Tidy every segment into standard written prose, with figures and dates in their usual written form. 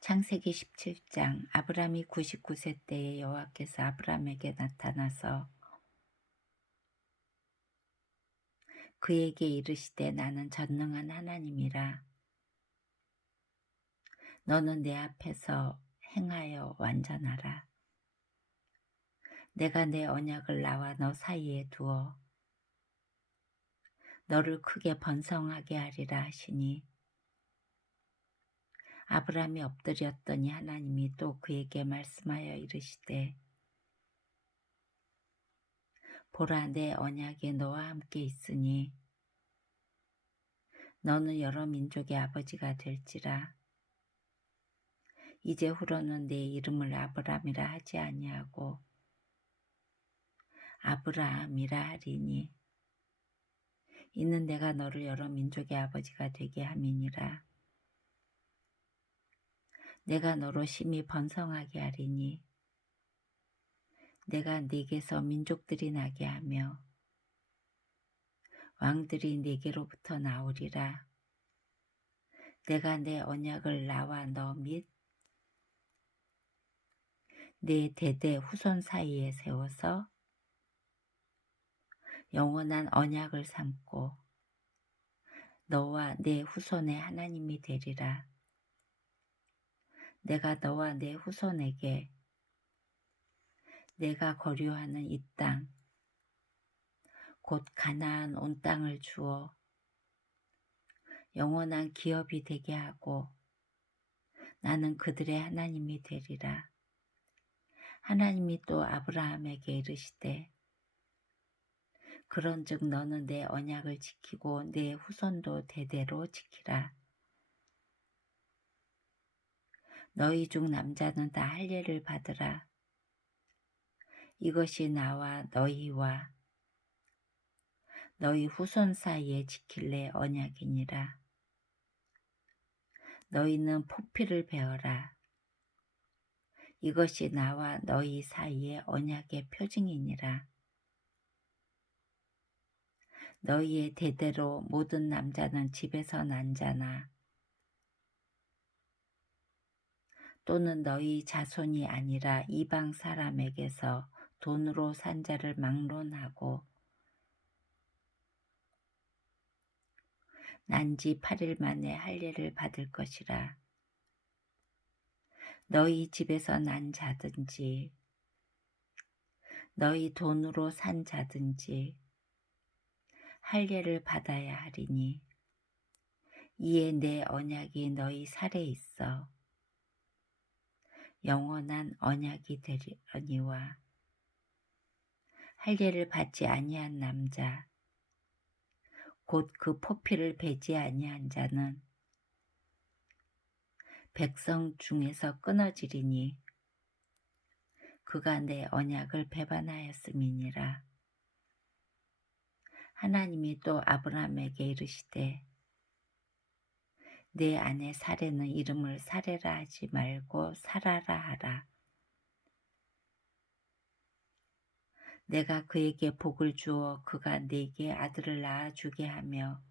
창세기 17장. 아브람이 99세 때에 여호와께서 아브람에게 나타나서 그에게 이르시되 나는 전능한 하나님이라. 너는 내 앞에서 행하여 완전하라. 내가 내 언약을 나와 너 사이에 두어 너를 크게 번성하게 하리라 하시니, 아브람이 엎드렸더니 하나님이 또 그에게 말씀하여 이르시되 보라, 내 언약이 너와 함께 있으니 너는 여러 민족의 아버지가 될지라. 이제후로는 내 이름을 아브람이라 하지 아니하고 아브라함이라 하리니, 이는 내가 너를 여러 민족의 아버지가 되게 함이니라. 내가 너로 심히 번성하게 하리니 내가 네게서 민족들이 나게 하며 왕들이 네게로부터 나오리라. 내가 내 언약을 나와 너 및 네 대대 후손 사이에 세워서 영원한 언약을 삼고 너와 내 후손의 하나님이 되리라. 내가 너와 내 후손에게 내가 거류하는 이 땅, 곧 가나안 온 땅을 주어 영원한 기업이 되게 하고 나는 그들의 하나님이 되리라. 하나님이 또 아브라함에게 이르시되 그런즉 너는 내 언약을 지키고 내 후손도 대대로 지키라. 너희 중 남자는 다 할례를 받으라. 이것이 나와 너희와 너희 후손 사이에 지킬 내 언약이니라. 너희는 포피를 베어라. 이것이 나와 너희 사이의 언약의 표징이니라. 너희의 대대로 모든 남자는 집에서 난 자나 또는 너희 자손이 아니라 이방 사람에게서 돈으로 산 자를 막론하고 난지 8일 만에 할례를 받을 것이라. 너희 집에서 난 자든지 너희 돈으로 산 자든지 할례를 받아야 하리니, 이에 내 언약이 너희 살에 있어 영원한 언약이 되리니와, 할례를 받지 아니한 남자 곧 그 포피를 베지 아니한 자는 백성 중에서 끊어지리니 그가 내 언약을 배반하였음이니라. 하나님이 또 아브라함에게 이르시되 내 아내 사레는 이름을 사레라 하지 말고 사라라 하라. 내가 그에게 복을 주어 그가 네게 아들을 낳아주게 하며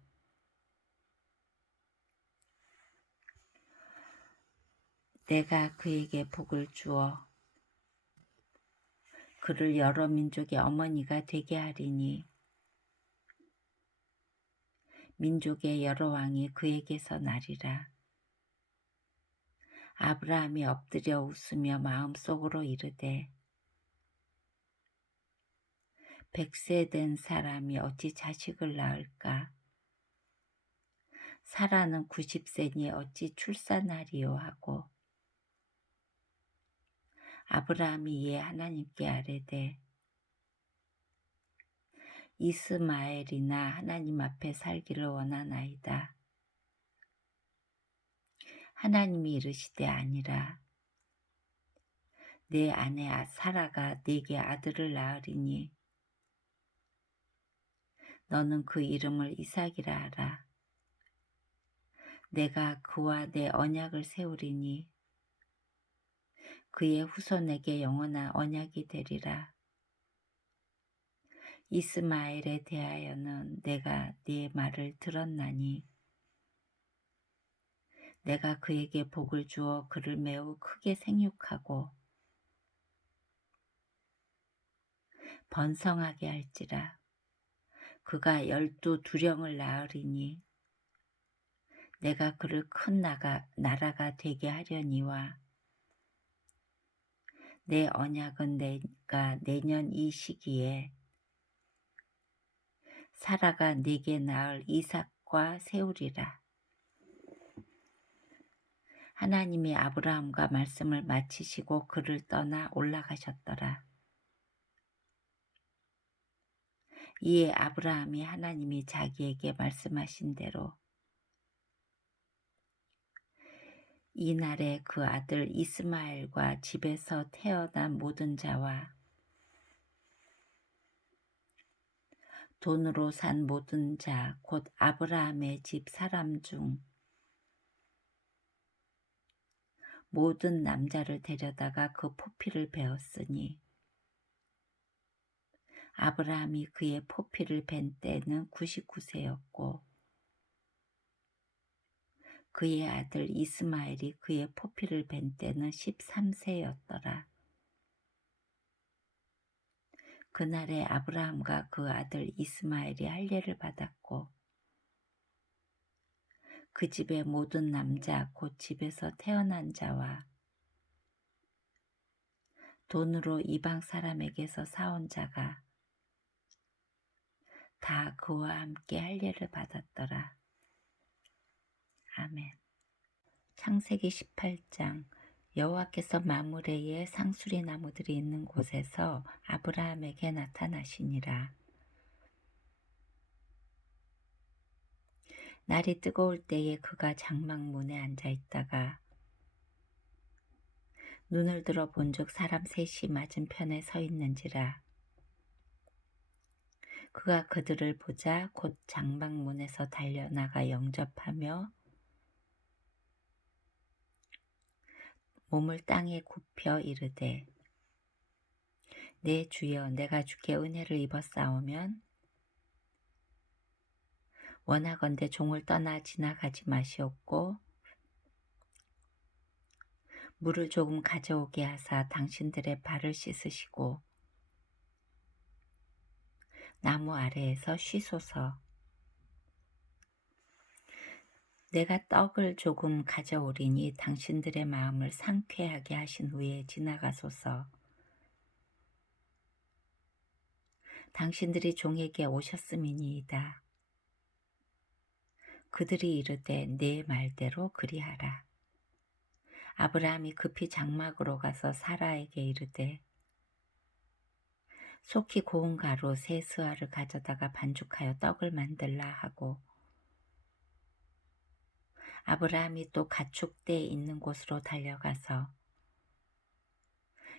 내가 그에게 복을 주어 그를 여러 민족의 어머니가 되게 하리니, 민족의 여러 왕이 그에게서 나리라. 아브라함이 엎드려 웃으며 마음속으로 이르되 100세 된 사람이 어찌 자식을 낳을까? 사라는 90세니 어찌 출산하리요 하고, 아브라함이 이에 하나님께 아뢰되 이스마엘이나 하나님 앞에 살기를 원하나이다. 하나님이 이르시되 아니라 내 아내 사라가 네게 아들을 낳으리니 너는 그 이름을 이삭이라 하라. 내가 그와 내 언약을 세우리니 그의 후손에게 영원한 언약이 되리라. 이스마엘에 대하여는 내가 네 말을 들었나니 내가 그에게 복을 주어 그를 매우 크게 생육하고 번성하게 할지라. 그가 12두령을 낳으리니 내가 그를 큰 나라가 되게 하려니와 내 언약은 내가 내년 이 시기에 사라가 네게 낳을 이삭과 세우리라. 하나님이 아브라함과 말씀을 마치시고 그를 떠나 올라가셨더라. 이에 아브라함이 하나님이 자기에게 말씀하신 대로 이날에 그 아들 이스마엘과 집에서 태어난 모든 자와 돈으로 산 모든 자 곧 아브라함의 집 사람 중 모든 남자를 데려다가 그 포피를 베었으니 아브라함이 그의 포피를 벤 때는 99세였고 그의 아들 이스마엘이 그의 포피를 벤 때는 13세였더라. 그날에 아브라함과 그 아들 이스마엘이 할례를 받았고 그 집의 모든 남자 곧 집에서 태어난 자와 돈으로 이방 사람에게서 사온 자가 다 그와 함께 할례를 받았더라. 아멘. 창세기 18장. 여호와께서 마므레에 상수리 나무들이 있는 곳에서 아브라함에게 나타나시니라. 날이 뜨거울 때에 그가 장막문에 앉아 있다가 눈을 들어 본즉 사람 셋이 맞은편에 서 있는지라. 그가 그들을 보자 곧 장막문에서 달려나가 영접하며 몸을 땅에 굽혀 이르되 내 주여 내가 주께 은혜를 입었사오면 원하건대 종을 떠나 지나가지 마시옵고 물을 조금 가져오게 하사 당신들의 발을 씻으시고 나무 아래에서 쉬소서. 내가 떡을 조금 가져오리니 당신들의 마음을 상쾌하게 하신 후에 지나가소서. 당신들이 종에게 오셨음이니이다. 그들이 이르되 내 말대로 그리하라. 아브라함이 급히 장막으로 가서 사라에게 이르되 속히 고운 가루 세 스와를 가져다가 반죽하여 떡을 만들라 하고 아브라함이 또 가축대 있는 곳으로 달려가서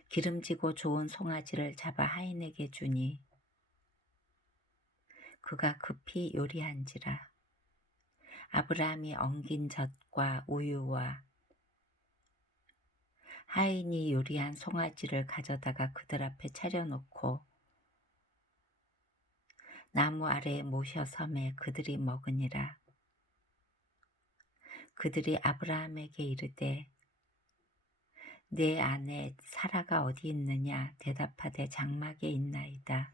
기름지고 좋은 송아지를 잡아 하인에게 주니 그가 급히 요리한지라. 아브라함이 엉긴 젖과 우유와 하인이 요리한 송아지를 가져다가 그들 앞에 차려놓고 나무 아래에 모셔 섬에 그들이 먹으니라. 그들이 아브라함에게 이르되 내 아내 사라가 어디 있느냐 대답하되 장막에 있나이다.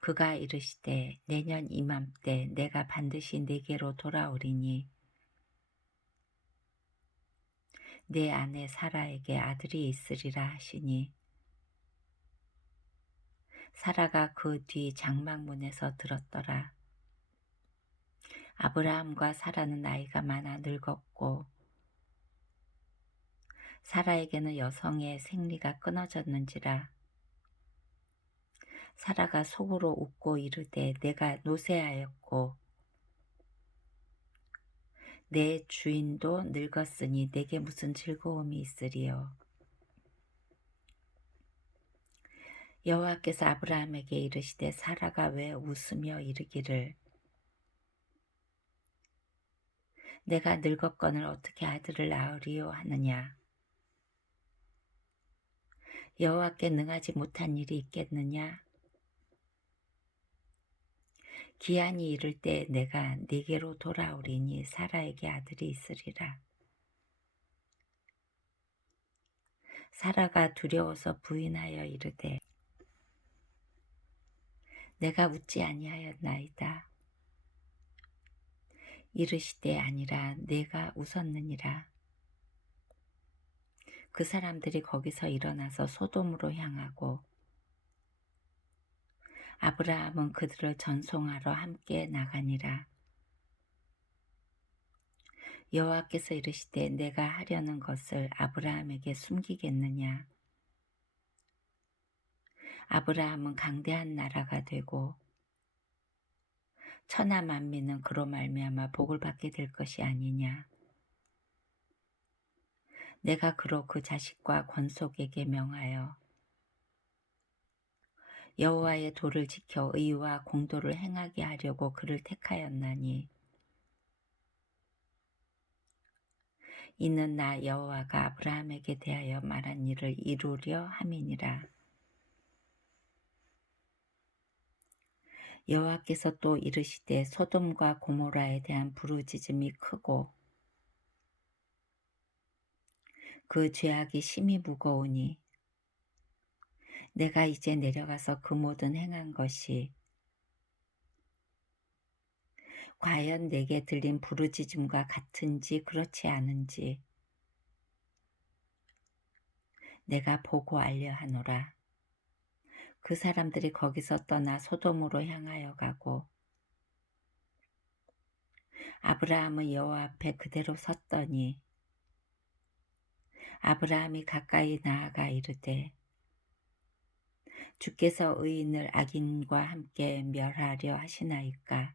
그가 이르시되 내년 이맘때 내가 반드시 네게로 돌아오리니 내 아내 사라에게 아들이 있으리라 하시니 사라가 그 뒤 장막문에서 들었더라. 아브라함과 사라는 나이가 많아 늙었고 사라에게는 여성의 생리가 끊어졌는지라. 사라가 속으로 웃고 이르되 내가 노쇠하였고 내 주인도 늙었으니 내게 무슨 즐거움이 있으리요. 여호와께서 아브라함에게 이르시되 사라가 왜 웃으며 이르기를 내가 늙었거늘 어떻게 아들을 낳으리요 하느냐. 여호와께 능하지 못한 일이 있겠느냐. 기한이 이를 때 내가 네게로 돌아오리니 사라에게 아들이 있으리라. 사라가 두려워서 부인하여 이르되 내가 웃지 아니하였나이다. 이르시되 아니라 내가 웃었느니라. 그 사람들이 거기서 일어나서 소돔으로 향하고 아브라함은 그들을 전송하러 함께 나가니라. 여호와께서 이르시되 내가 하려는 것을 아브라함에게 숨기겠느냐. 아브라함은 강대한 나라가 되고 천하 만민은 그로 말미암아 복을 받게 될 것이 아니냐. 내가 그로 그 자식과 권속에게 명하여 여호와의 도를 지켜 의와 공도를 행하게 하려고 그를 택하였나니 이는 나 여호와가 아브라함에게 대하여 말한 일을 이루려 함이니라. 여호와께서 또 이르시되 소돔과 고모라에 대한 부르짖음이 크고 그 죄악이 심히 무거우니 내가 이제 내려가서 그 모든 행한 것이 과연 내게 들린 부르짖음과 같은지 그렇지 않은지 내가 보고 알려하노라. 그 사람들이 거기서 떠나 소돔으로 향하여 가고 아브라함은 여호와 앞에 그대로 섰더니 아브라함이 가까이 나아가 이르되 주께서 의인을 악인과 함께 멸하려 하시나이까.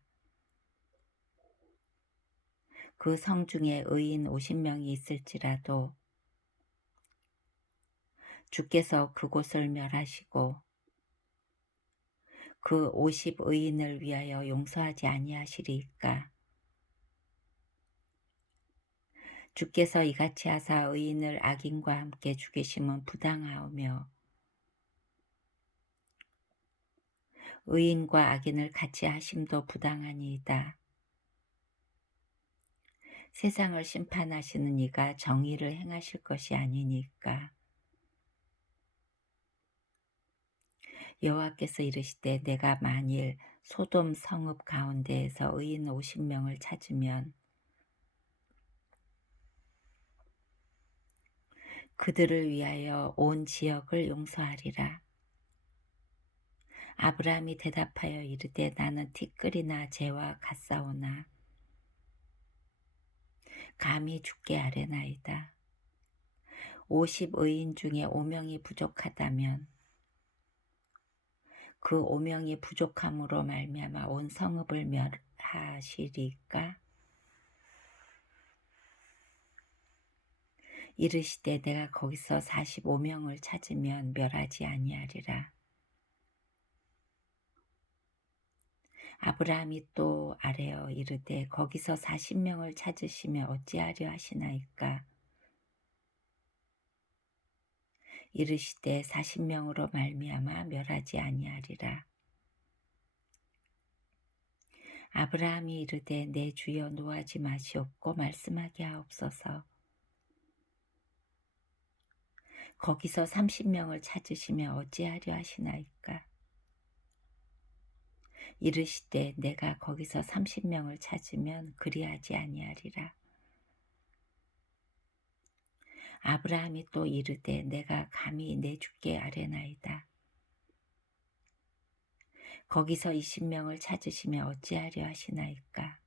그 성 중에 의인 50명이 있을지라도 주께서 그곳을 멸하시고 그 50 의인을 위하여 용서하지 아니하시리이까. 주께서 이같이 하사 의인을 악인과 함께 죽이심은 부당하오며 의인과 악인을 같이 하심도 부당하니이다. 세상을 심판하시는 이가 정의를 행하실 것이 아니니까. 여호와께서 이르시되 내가 만일 소돔 성읍 가운데에서 의인 50명을 찾으면 그들을 위하여 온 지역을 용서하리라. 아브라함이 대답하여 이르되 나는 티끌이나 재와 같사오나 감히 죽게 아뢰나이다. 50 의인 중에 5명이 부족하다면 그 5명이 부족함으로 말미암아 온 성읍을 멸하시리까? 이르시되 내가 거기서 45명을 찾으면 멸하지 아니하리라. 아브라함이 또 아뢰어 이르되 거기서 40명을 찾으시면 어찌하려 하시나이까? 이르시되 40명으로 말미암아 멸하지 아니하리라. 아브라함이 이르되 내 주여 노하지 마시옵고 말씀하게 하옵소서. 거기서 30명을 찾으시면 어찌하려 하시나이까? 이르시되 내가 거기서 30명을 찾으면 그리하지 아니하리라. 아브라함이 또 이르되 내가 감히 내 주께 아뢰나이다. 거기서 20명을 찾으시면 어찌하려 하시나이까?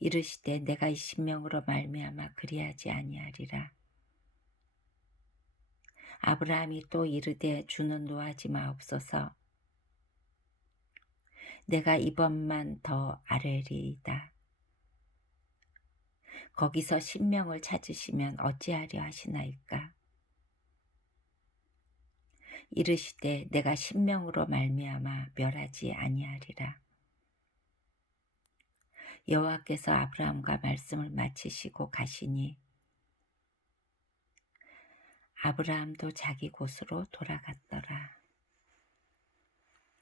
이르시되 내가 20명으로 말미암아 그리하지 아니하리라. 아브라함이 또 이르되 주는 노하지 마옵소서. 내가 이번만 더 아뢰리이다. 거기서 10명을 찾으시면 어찌하려 하시나이까? 이르시되 내가 10명으로 말미암아 멸하지 아니하리라. 여호와께서 아브라함과 말씀을 마치시고 가시니 아브라함도 자기 곳으로 돌아갔더라.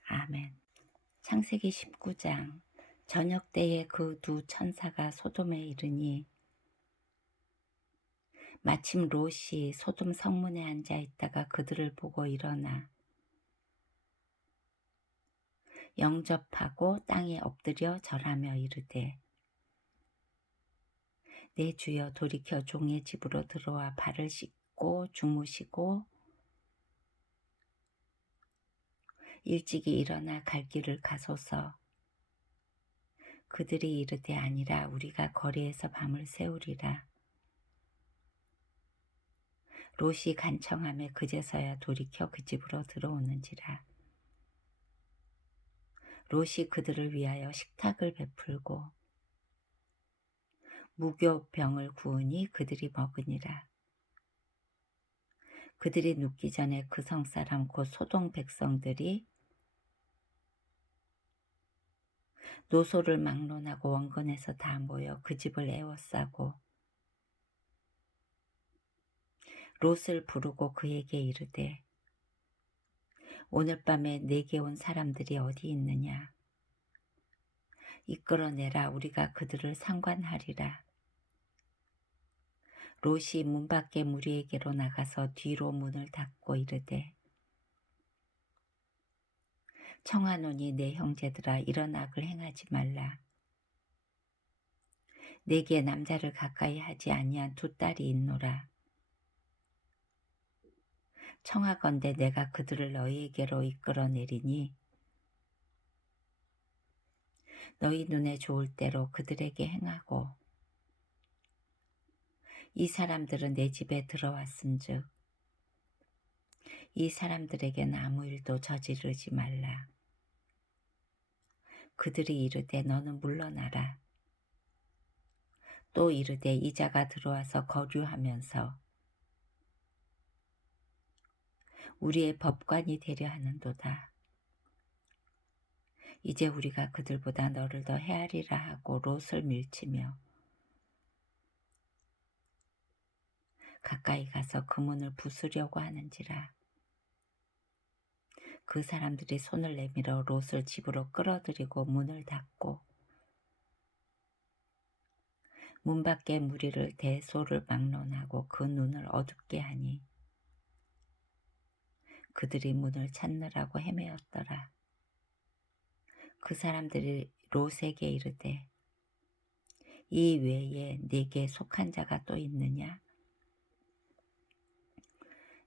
아멘. 창세기 19장. 저녁 때에 그 두 천사가 소돔에 이르니 마침 롯이 소돔 성문에 앉아 있다가 그들을 보고 일어나 영접하고 땅에 엎드려 절하며 이르되, 내 주여 돌이켜 종의 집으로 들어와 발을 씻고 주무시고 일찍이 일어나 갈 길을 가소서. 그들이 이르되, 아니라 우리가 거리에서 밤을 새우리라. 롯이 간청하며 그제서야 돌이켜 그 집으로 들어오는지라. 롯이 그들을 위하여 식탁을 베풀고 무교병을 구우니 그들이 먹으니라. 그들이 눕기 전에 그 성사람 곧 소돔 백성들이 노소를 막론하고 원근에서 다 모여 그 집을 에워싸고 롯을 부르고 그에게 이르되, 오늘 밤에 내게 온 사람들이 어디 있느냐? 이끌어내라. 우리가 그들을 상관하리라. 롯이 문 밖에 무리에게로 나가서 뒤로 문을 닫고 이르되, 청하노니 내 형제들아, 이런 악을 행하지 말라. 내게 남자를 가까이 하지 아니한 두 딸이 있노라. 청하건대 내가 그들을 너희에게로 이끌어내리니 너희 눈에 좋을 대로 그들에게 행하고, 이 사람들은 내 집에 들어왔은즉 이 사람들에게는 아무 일도 저지르지 말라. 그들이 이르되, 너는 물러나라. 또 이르되, 이자가 들어와서 거류하면서 우리의 법관이 되려 하는도다. 이제 우리가 그들보다 너를 더 헤아리라 하고 롯을 밀치며 가까이 가서 그 문을 부수려고 하는지라. 그 사람들이 손을 내밀어 롯을 집으로 끌어들이고 문을 닫고 문 밖에 무리를 대소를 막론하고 그 눈을 어둡게 하니 그들이 문을 찾느라고 헤매었더라. 그 사람들이 롯에게 이르되, 이 외에 네게 속한 자가 또 있느냐?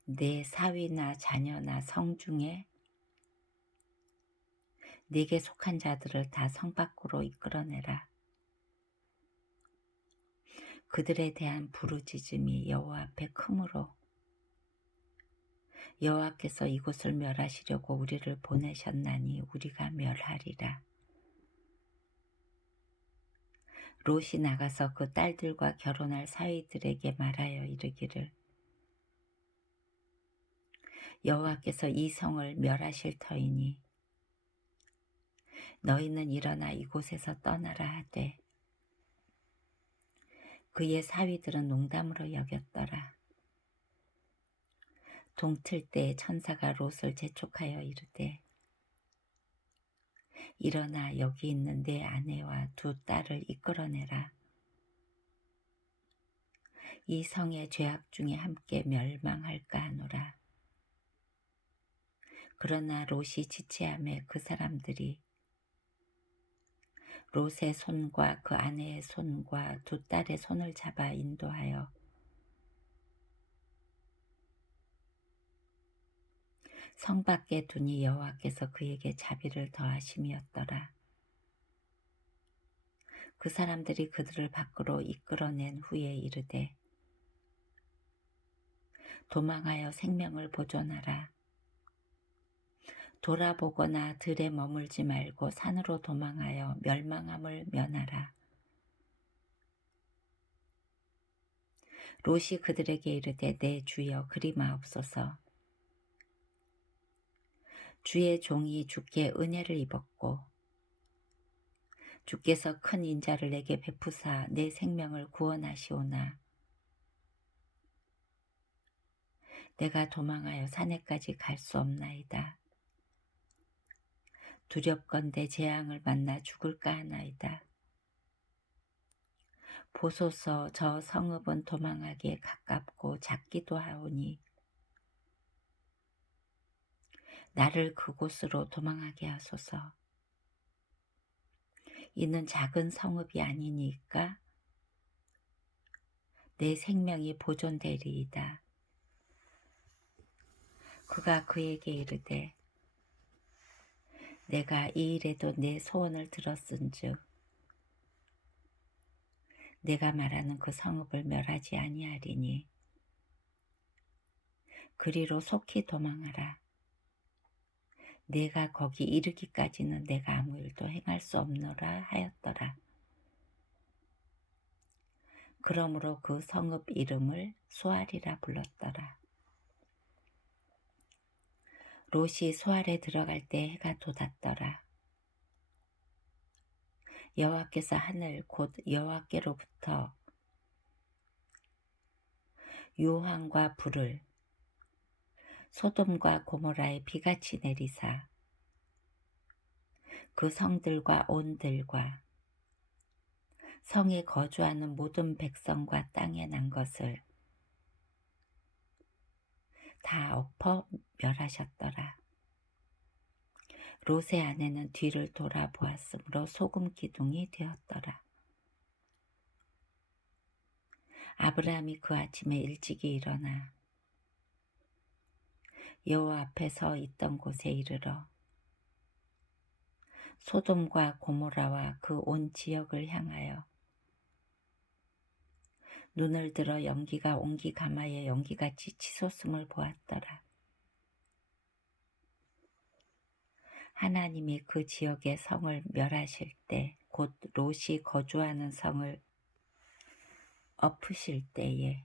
내 사위나 자녀나 성 중에 네게 속한 자들을 다 성 밖으로 이끌어내라. 그들에 대한 부르짖음이 여호와 앞에 크므로 여호와께서 이곳을 멸하시려고 우리를 보내셨나니 우리가 멸하리라. 롯이 나가서 그 딸들과 결혼할 사위들에게 말하여 이르기를, 여호와께서 이 성을 멸하실 터이니 너희는 일어나 이곳에서 떠나라 하되, 그의 사위들은 농담으로 여겼더라. 동틀 때 천사가 롯을 재촉하여 이르되, 일어나 여기 있는 내 아내와 두 딸을 이끌어내라. 이 성의 죄악 중에 함께 멸망할까 하노라. 그러나 롯이 지체하매 그 사람들이 롯의 손과 그 아내의 손과 두 딸의 손을 잡아 인도하여 성 밖에 두니 여호와께서 그에게 자비를 더하심이었더라. 그 사람들이 그들을 밖으로 이끌어낸 후에 이르되, 도망하여 생명을 보존하라. 돌아보거나 들에 머물지 말고 산으로 도망하여 멸망함을 면하라. 롯이 그들에게 이르되, 내 주여 그리 마옵소서. 주의 종이 주께 은혜를 입었고 주께서 큰 인자를 내게 베푸사 내 생명을 구원하시오나 내가 도망하여 산에까지 갈 수 없나이다. 두렵건대 재앙을 만나 죽을까 하나이다. 보소서 저 성읍은 도망하기에 가깝고 작기도 하오니 나를 그곳으로 도망하게 하소서. 이는 작은 성읍이 아니니까 내 생명이 보존되리이다. 그가 그에게 이르되 내가 이 일에도 내 소원을 들었은즉 내가 말하는 그 성읍을 멸하지 아니하리니 그리로 속히 도망하라. 내가 거기 이르기까지는 내가 아무 일도 행할 수 없노라 하였더라. 그러므로 그 성읍 이름을 소알이라 불렀더라. 롯이 소알에 들어갈 때 해가 돋았더라. 여호와께서 하늘 곧 여호와께로부터 유황과 불을 소돔과 고모라에 비같이 내리사 그 성들과 온들과 성에 거주하는 모든 백성과 땅에 난 것을 다 엎어 멸하셨더라. 롯의 아내는 뒤를 돌아보았으므로 소금 기둥이 되었더라. 아브라함이 그 아침에 일찍이 일어나 여호와 앞에 서 있던 곳에 이르러 소돔과 고모라와 그 온 지역을 향하여 눈을 들어 연기가 옹기 가마의 연기같이 치솟음을 보았더라. 하나님이 그 지역의 성을 멸하실 때 곧 롯이 거주하는 성을 엎으실 때에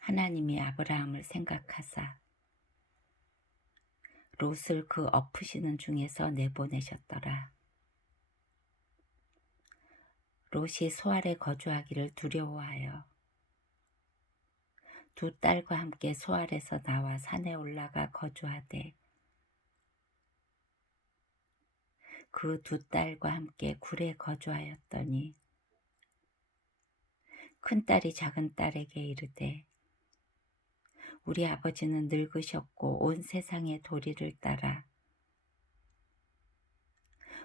하나님이 아브라함을 생각하사 롯을 그 엎으시는 중에서 내보내셨더라. 롯이 소알에 거주하기를 두려워하여 두 딸과 함께 소알에서 나와 산에 올라가 거주하되 그 두 딸과 함께 굴에 거주하였더니 큰딸이 작은딸에게 이르되 우리 아버지는 늙으셨고 온 세상의 도리를 따라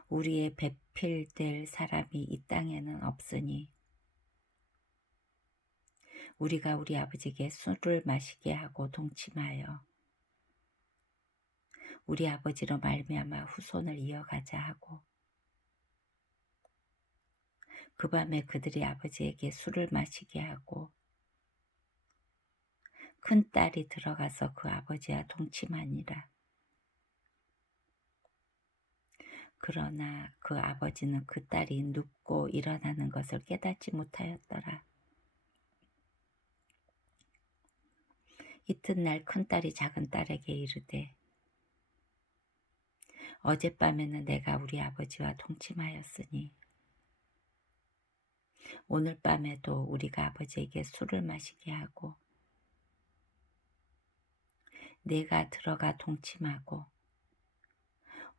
우리의 배필될 사람이 이 땅에는 없으니 우리가 우리 아버지에게 술을 마시게 하고 동침하여 우리 아버지로 말미암아 후손을 이어가자 하고 그 밤에 그들이 아버지에게 술을 마시게 하고 큰딸이 들어가서 그 아버지와 동침하니라. 그러나 그 아버지는 그 딸이 눕고 일어나는 것을 깨닫지 못하였더라. 이튿날 큰딸이 작은딸에게 이르되 어젯밤에는 내가 우리 아버지와 동침하였으니 오늘 밤에도 우리가 아버지에게 술을 마시게 하고 내가 들어가 동침하고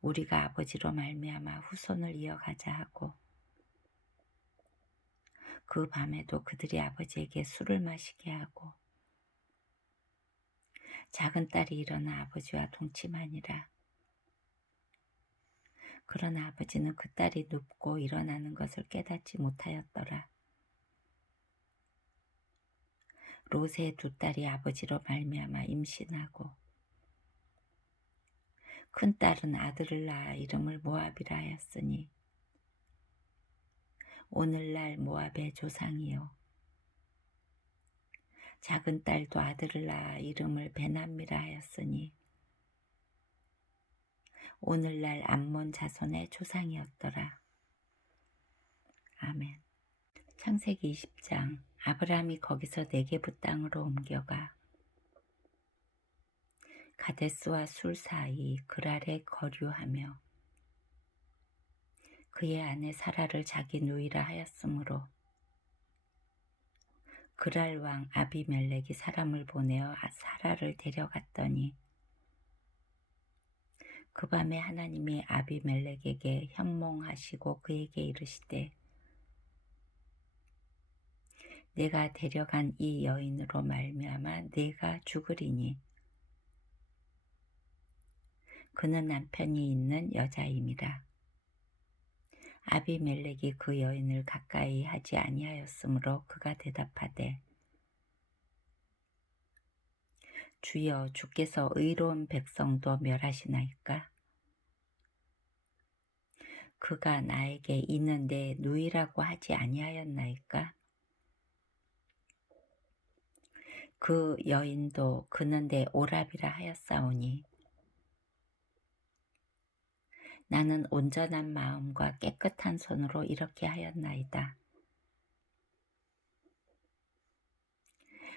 우리가 아버지로 말미암아 후손을 이어가자 하고 그 밤에도 그들이 아버지에게 술을 마시게 하고 작은딸이 일어나 아버지와 동침하니라. 그러나 아버지는 그 딸이 눕고 일어나는 것을 깨닫지 못하였더라. 롯의 두 딸이 아버지로 말미암아 임신하고 큰딸은 아들을 낳아 이름을 모압이라 하였으니 오늘날 모압의 조상이요 작은딸도 아들을 낳아 이름을 베남미라 하였으니 오늘날 암몬 자손의 조상이었더라. 아멘. 창세기 20장. 아브라함이 거기서 네게부 땅으로 옮겨가 가데스와 술 사이 그랄에 거류하며 그의 아내 사라를 자기 누이라 하였으므로 그랄 왕 아비멜렉이 사람을 보내어 사라를 데려갔더니 그 밤에 하나님이 아비멜렉에게 현몽하시고 그에게 이르시되 내가 데려간 이 여인으로 말미암아 네가 죽으리니 그는 남편이 있는 여자임이라. 아비멜렉이 그 여인을 가까이 하지 아니하였으므로 그가 대답하되 주여 주께서 의로운 백성도 멸하시나이까? 그가 나에게 이는 내 누이라고 하지 아니하였나이까? 그 여인도 그는 내 오라비라 하였사오니 나는 온전한 마음과 깨끗한 손으로 이렇게 하였나이다.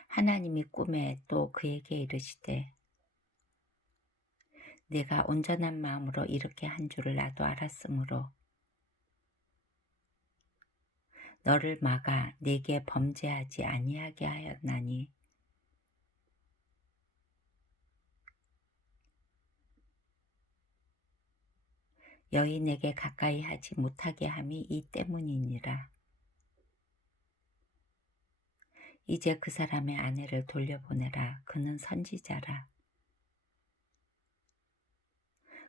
하나님이 꿈에 또 그에게 이르시되 내가 온전한 마음으로 이렇게 한 줄을 나도 알았으므로 너를 막아 내게 범죄하지 아니하게 하였나니 여인에게 가까이 하지 못하게 함이 이 때문이니라. 이제 그 사람의 아내를 돌려보내라. 그는 선지자라.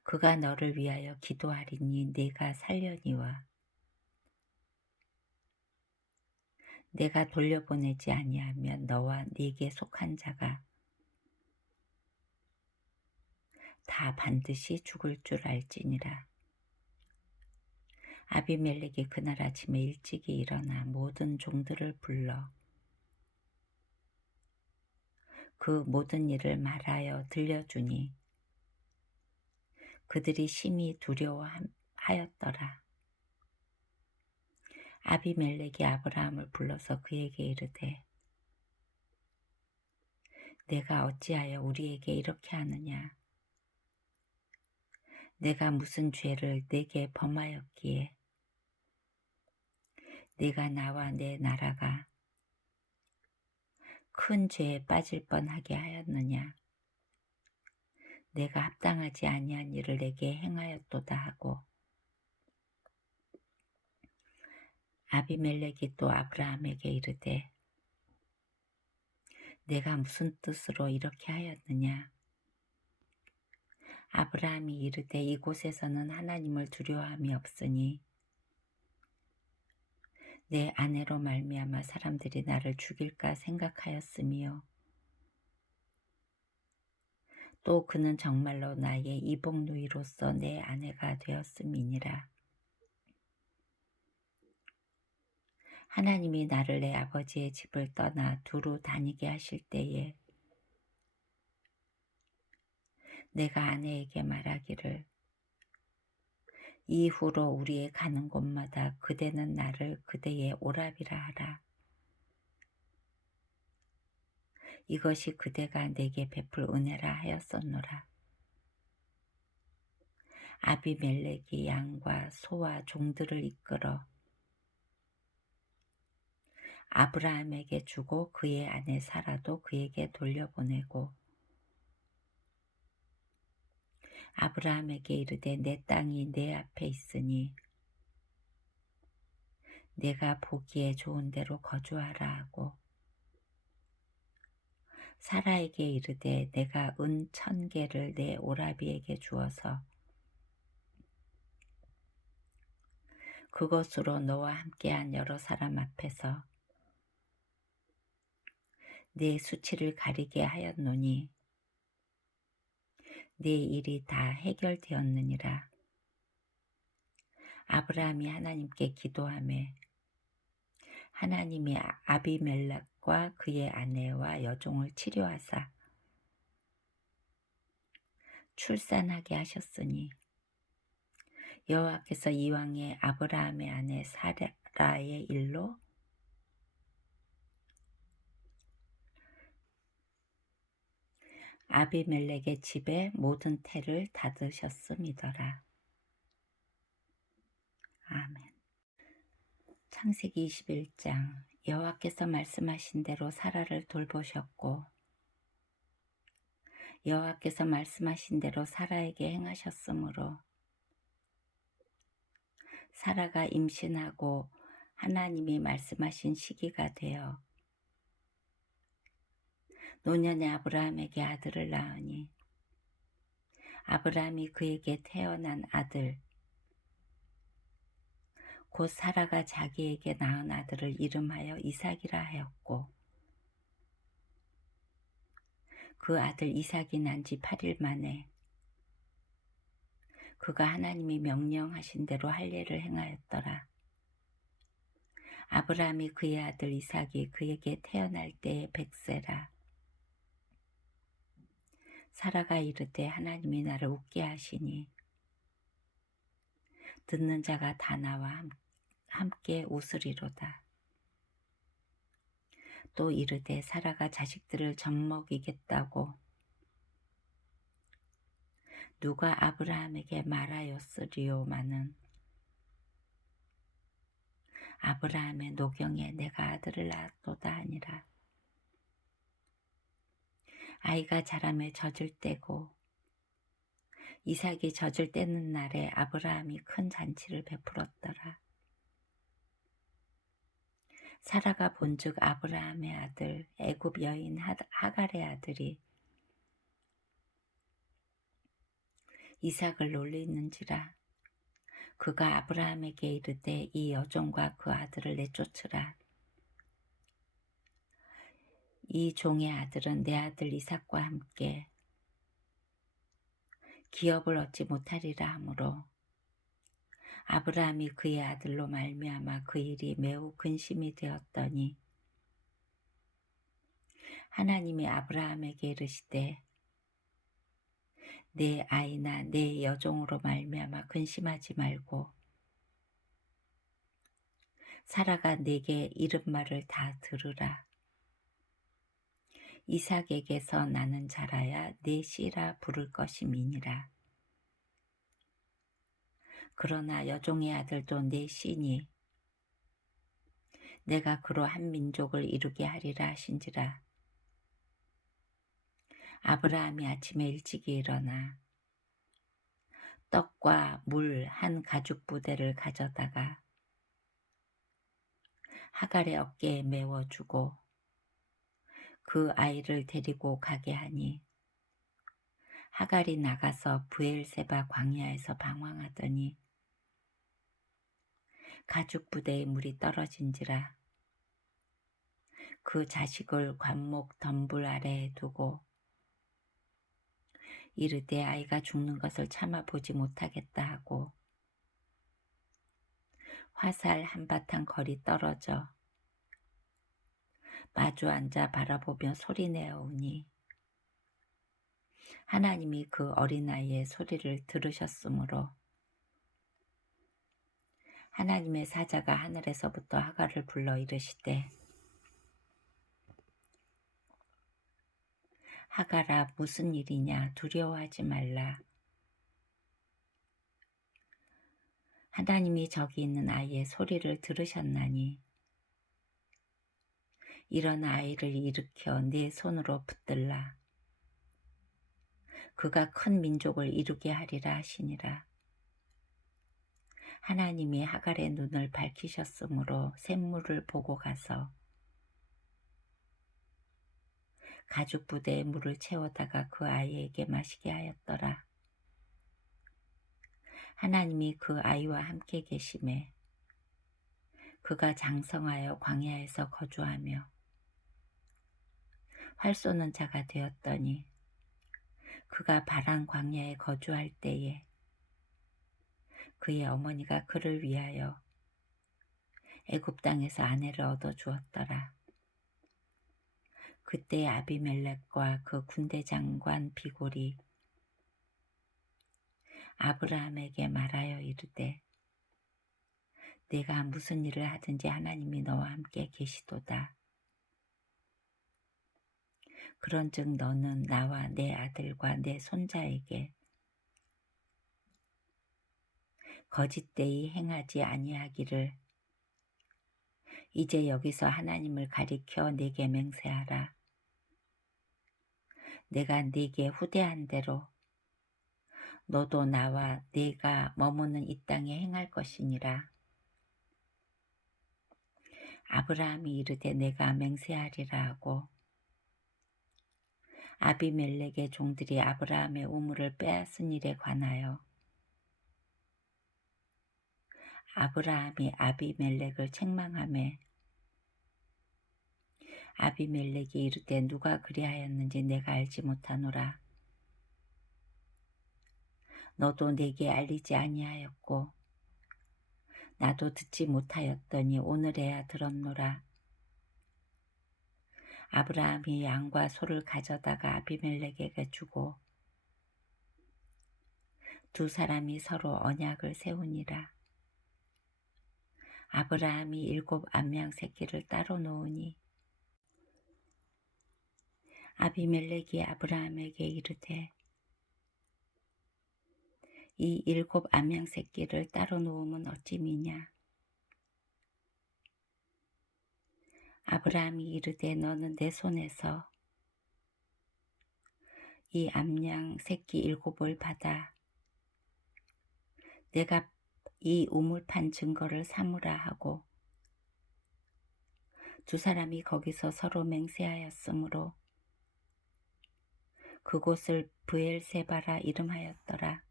그가 너를 위하여 기도하리니 네가 살려니와 내가 돌려보내지 아니하면 너와 네게 속한 자가 다 반드시 죽을 줄 알지니라. 아비멜렉이 그날 아침에 일찍이 일어나 모든 종들을 불러 그 모든 일을 말하여 들려주니 그들이 심히 두려워하였더라. 아비멜렉이 아브라함을 불러서 그에게 이르되 내가 어찌하여 우리에게 이렇게 하느냐? 내가 무슨 죄를 네게 범하였기에 네가 나와 내 나라가 큰 죄에 빠질 뻔하게 하였느냐? 내가 합당하지 아니한 일을 내게 행하였도다 하고 아비멜렉이 또 아브라함에게 이르되 내가 무슨 뜻으로 이렇게 하였느냐? 아브라함이 이르되 이곳에서는 하나님을 두려워함이 없으니 내 아내로 말미암아 사람들이 나를 죽일까 생각하였으며 또 그는 정말로 나의 이복누이로서 내 아내가 되었음이니라. 하나님이 나를 내 아버지의 집을 떠나 두루 다니게 하실 때에 내가 아내에게 말하기를 이후로 우리의 가는 곳마다 그대는 나를 그대의 오라비라 하라. 이것이 그대가 내게 베풀 은혜라 하였었노라. 아비멜렉이 양과 소와 종들을 이끌어 아브라함에게 주고 그의 아내 사라도 그에게 돌려보내고 아브라함에게 이르되 내 땅이 내 앞에 있으니 내가 보기에 좋은 데로 거주하라 하고 사라에게 이르되 내가 은 1000개를 내 오라비에게 주어서 그것으로 너와 함께한 여러 사람 앞에서 내 수치를 가리게 하였노니 내 일이 다 해결되었느니라. 아브라함이 하나님께 기도하매 하나님이 아비멜렉과 그의 아내와 여종을 치료하사 출산하게 하셨으니 여호와께서 이왕에 아브라함의 아내 사라의 일로 아비멜렉의 집에 모든 태를 닫으셨음이더라. 아멘. 창세기 21장 여호와께서 말씀하신 대로 사라를 돌보셨고 여호와께서 말씀하신 대로 사라에게 행하셨으므로 사라가 임신하고 하나님이 말씀하신 시기가 되어 노년의 아브라함에게 아들을 낳으니 아브라함이 그에게 태어난 아들 곧 사라가 자기에게 낳은 아들을 이름하여 이삭이라 하였고 그 아들 이삭이 난 지 8일 만에 그가 하나님이 명령하신 대로 할례를 행하였더라. 아브라함이 그의 아들 이삭이 그에게 태어날 때에 100세라. 사라가 이르되 하나님이 나를 웃게 하시니 듣는 자가 다 나와 함께 웃으리로다. 또 이르되 사라가 자식들을 젖먹이겠다고 누가 아브라함에게 말하였으리오마는 아브라함의 노경에 내가 아들을 낳았도다 하니라. 아이가 자라매 젖을 떼고 이삭이 젖을 떼는 날에 아브라함이 큰 잔치를 베풀었더라. 사라가 본즉 아브라함의 아들 애굽 여인 하갈의 아들이 이삭을 놀리는지라. 그가 아브라함에게 이르되 이 여종과 그 아들을 내쫓으라. 이 종의 아들은 내 아들 이삭과 함께 기업을 얻지 못하리라 하므로 아브라함이 그의 아들로 말미암아 그 일이 매우 근심이 되었더니 하나님이 아브라함에게 이르시되 내 아이나 내 여종으로 말미암아 근심하지 말고 사라가 내게 이른 말을 다 들으라. 이삭에게서 나는 자라야 내 씨라 부를 것임이니라. 그러나 여종의 아들도 내 씨니 내가 그로 한 민족을 이루게 하리라 하신지라. 아브라함이 아침에 일찍이 일어나 떡과 물 한 가죽 부대를 가져다가 하갈의 어깨에 메워주고 그 아이를 데리고 가게 하니 하갈이 나가서 브엘세바 광야에서 방황하더니 가죽 부대에 물이 떨어진지라. 그 자식을 관목 덤불 아래에 두고 이르되 아이가 죽는 것을 참아 보지 못하겠다 하고 화살 한바탕 거리 떨어져 마주 앉아 바라보며 소리내어오니 하나님이 그 어린아이의 소리를 들으셨으므로 하나님의 사자가 하늘에서부터 하갈을 불러 이르시되 하갈아 무슨 일이냐 두려워하지 말라. 하나님이 저기 있는 아이의 소리를 들으셨나니 일어나 아이를 일으켜 네 손으로 붙들라. 그가 큰 민족을 이루게 하리라 하시니라. 하나님이 하갈의 눈을 밝히셨으므로 샘물을 보고 가서 가죽 부대에 물을 채워다가 그 아이에게 마시게 하였더라. 하나님이 그 아이와 함께 계심에 그가 장성하여 광야에서 거주하며 활 쏘는 자가 되었더니 그가 바란 광야에 거주할 때에 그의 어머니가 그를 위하여 애굽 땅에서 아내를 얻어 주었더라. 그때 아비멜렉과 그 군대 장관 비골이 아브라함에게 말하여 이르되 내가 무슨 일을 하든지 하나님이 너와 함께 계시도다. 그런즉 너는 나와 내 아들과 내 손자에게 거짓되이 행하지 아니하기를 이제 여기서 하나님을 가리켜 내게 맹세하라. 내가 네게 후대한 대로 너도 나와 네가 머무는 이 땅에 행할 것이니라. 아브라함이 이르되 내가 맹세하리라 하고 아비멜렉의 종들이 아브라함의 우물을 빼앗은 일에 관하여 아브라함이 아비멜렉을 책망하매 아비멜렉이 이르되 누가 그리하였는지 내가 알지 못하노라. 너도 내게 알리지 아니하였고 나도 듣지 못하였더니 오늘에야 들었노라. 아브라함이 양과 소를 가져다가 아비멜렉에게 주고 두 사람이 서로 언약을 세우니라. 아브라함이 7 암양 새끼를 따로 놓으니 아비멜렉이 아브라함에게 이르되 이 7 암양 새끼를 따로 놓음은 어찌 미냐. 아브라함이 이르되 너는 내 손에서 이 암양 새끼 7을 받아 내가 이 우물 판 증거를 삼으라 하고 두 사람이 거기서 서로 맹세하였으므로 그곳을 브엘세바라 이름하였더라.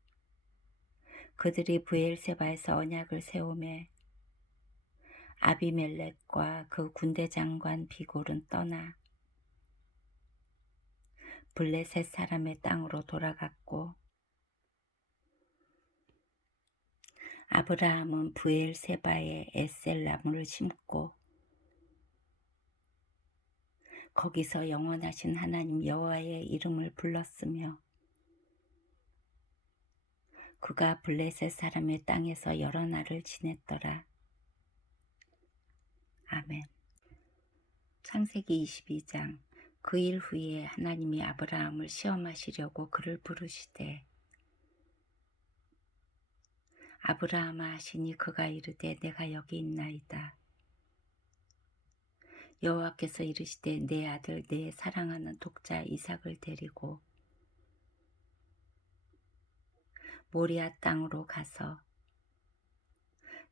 그들이 브엘세바에서 언약을 세우매 아비멜렉과 그 군대 장관 비골은 떠나 블레셋 사람의 땅으로 돌아갔고 아브라함은 브엘세바에 에셀 나무를 심고 거기서 영원하신 하나님 여호와의 이름을 불렀으며 그가 블레셋 사람의 땅에서 여러 날을 지냈더라. 아멘. 창세기 22장. 그 일 후에 하나님이 아브라함을 시험하시려고 그를 부르시되 아브라함아 하시니 그가 이르되 내가 여기 있나이다. 여호와께서 이르시되 내 아들 내 사랑하는 독자 이삭을 데리고 모리아 땅으로 가서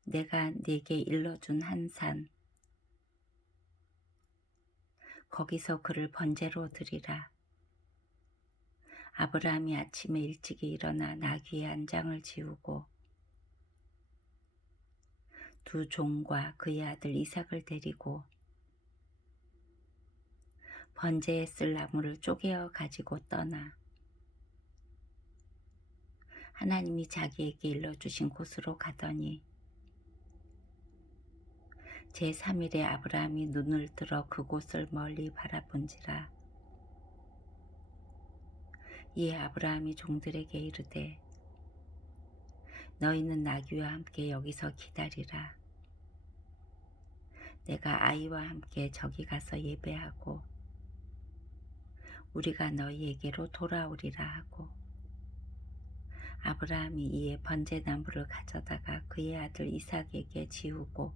내가 네게 일러준 한 산 거기서 그를 번제로 드리라. 아브라함이 아침에 일찍이 일어나 나귀의 안장을 지우고 두 종과 그의 아들 이삭을 데리고 번제에 쓸 나무를 쪼개어 가지고 떠나 하나님이 자기에게 일러주신 곳으로 가더니 제3일에 아브라함이 눈을 들어 그곳을 멀리 바라본지라. 이에 아브라함이 종들에게 이르되 너희는 나귀와 함께 여기서 기다리라. 내가 아이와 함께 저기 가서 예배하고 우리가 너희에게로 돌아오리라 하고 아브라함이 이에 번제나무를 가져다가 그의 아들 이삭에게 지우고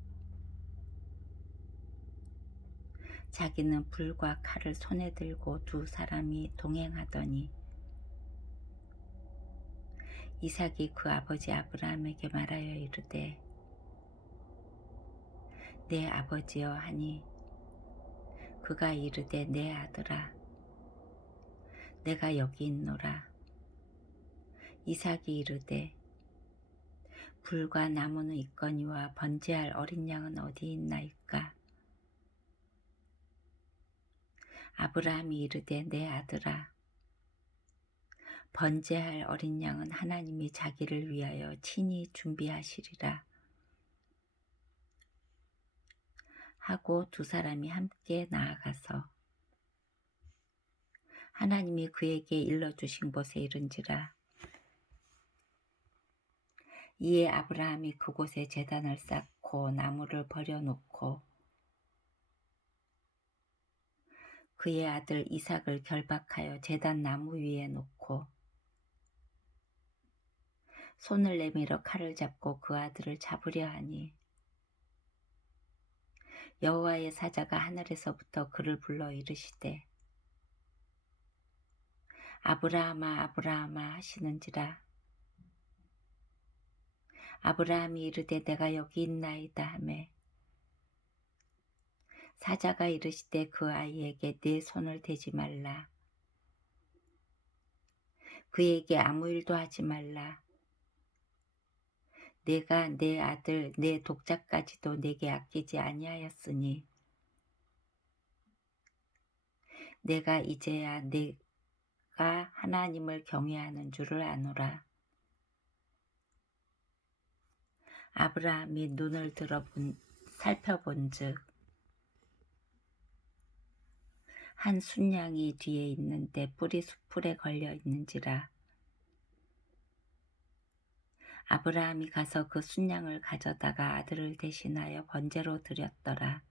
자기는 불과 칼을 손에 들고 두 사람이 동행하더니 이삭이 그 아버지 아브라함에게 말하여 이르되 내 아버지여 하니 그가 이르되 내 아들아 내가 여기 있노라. 이삭이 이르되 불과 나무는 있거니와 번제할 어린 양은 어디 있나이까. 아브라함이 이르되 내 아들아 번제할 어린 양은 하나님이 자기를 위하여 친히 준비하시리라 하고 두 사람이 함께 나아가서 하나님이 그에게 일러주신 곳에 이른지라. 이에 아브라함이 그곳에 제단을 쌓고 나무를 버려놓고 그의 아들 이삭을 결박하여 제단 나무 위에 놓고 손을 내밀어 칼을 잡고 그 아들을 잡으려 하니 여호와의 사자가 하늘에서부터 그를 불러 이르시되 아브라함아 아브라함아 하시는지라. 아브라함이 이르되 내가 여기 있나이다 하매 사자가 이르시되 그 아이에게 내 손을 대지 말라. 그에게 아무 일도 하지 말라. 내가 내 아들 내 독자까지도 내게 아끼지 아니하였으니 내가 이제야 내가 하나님을 경외하는 줄을 아노라. 아브라함이 눈을 살펴본즉 한 순양이 뒤에 있는데 뿔이 숯불에 걸려 있는지라. 아브라함이 가서 그 순양을 가져다가 아들을 대신하여 번제로 드렸더라.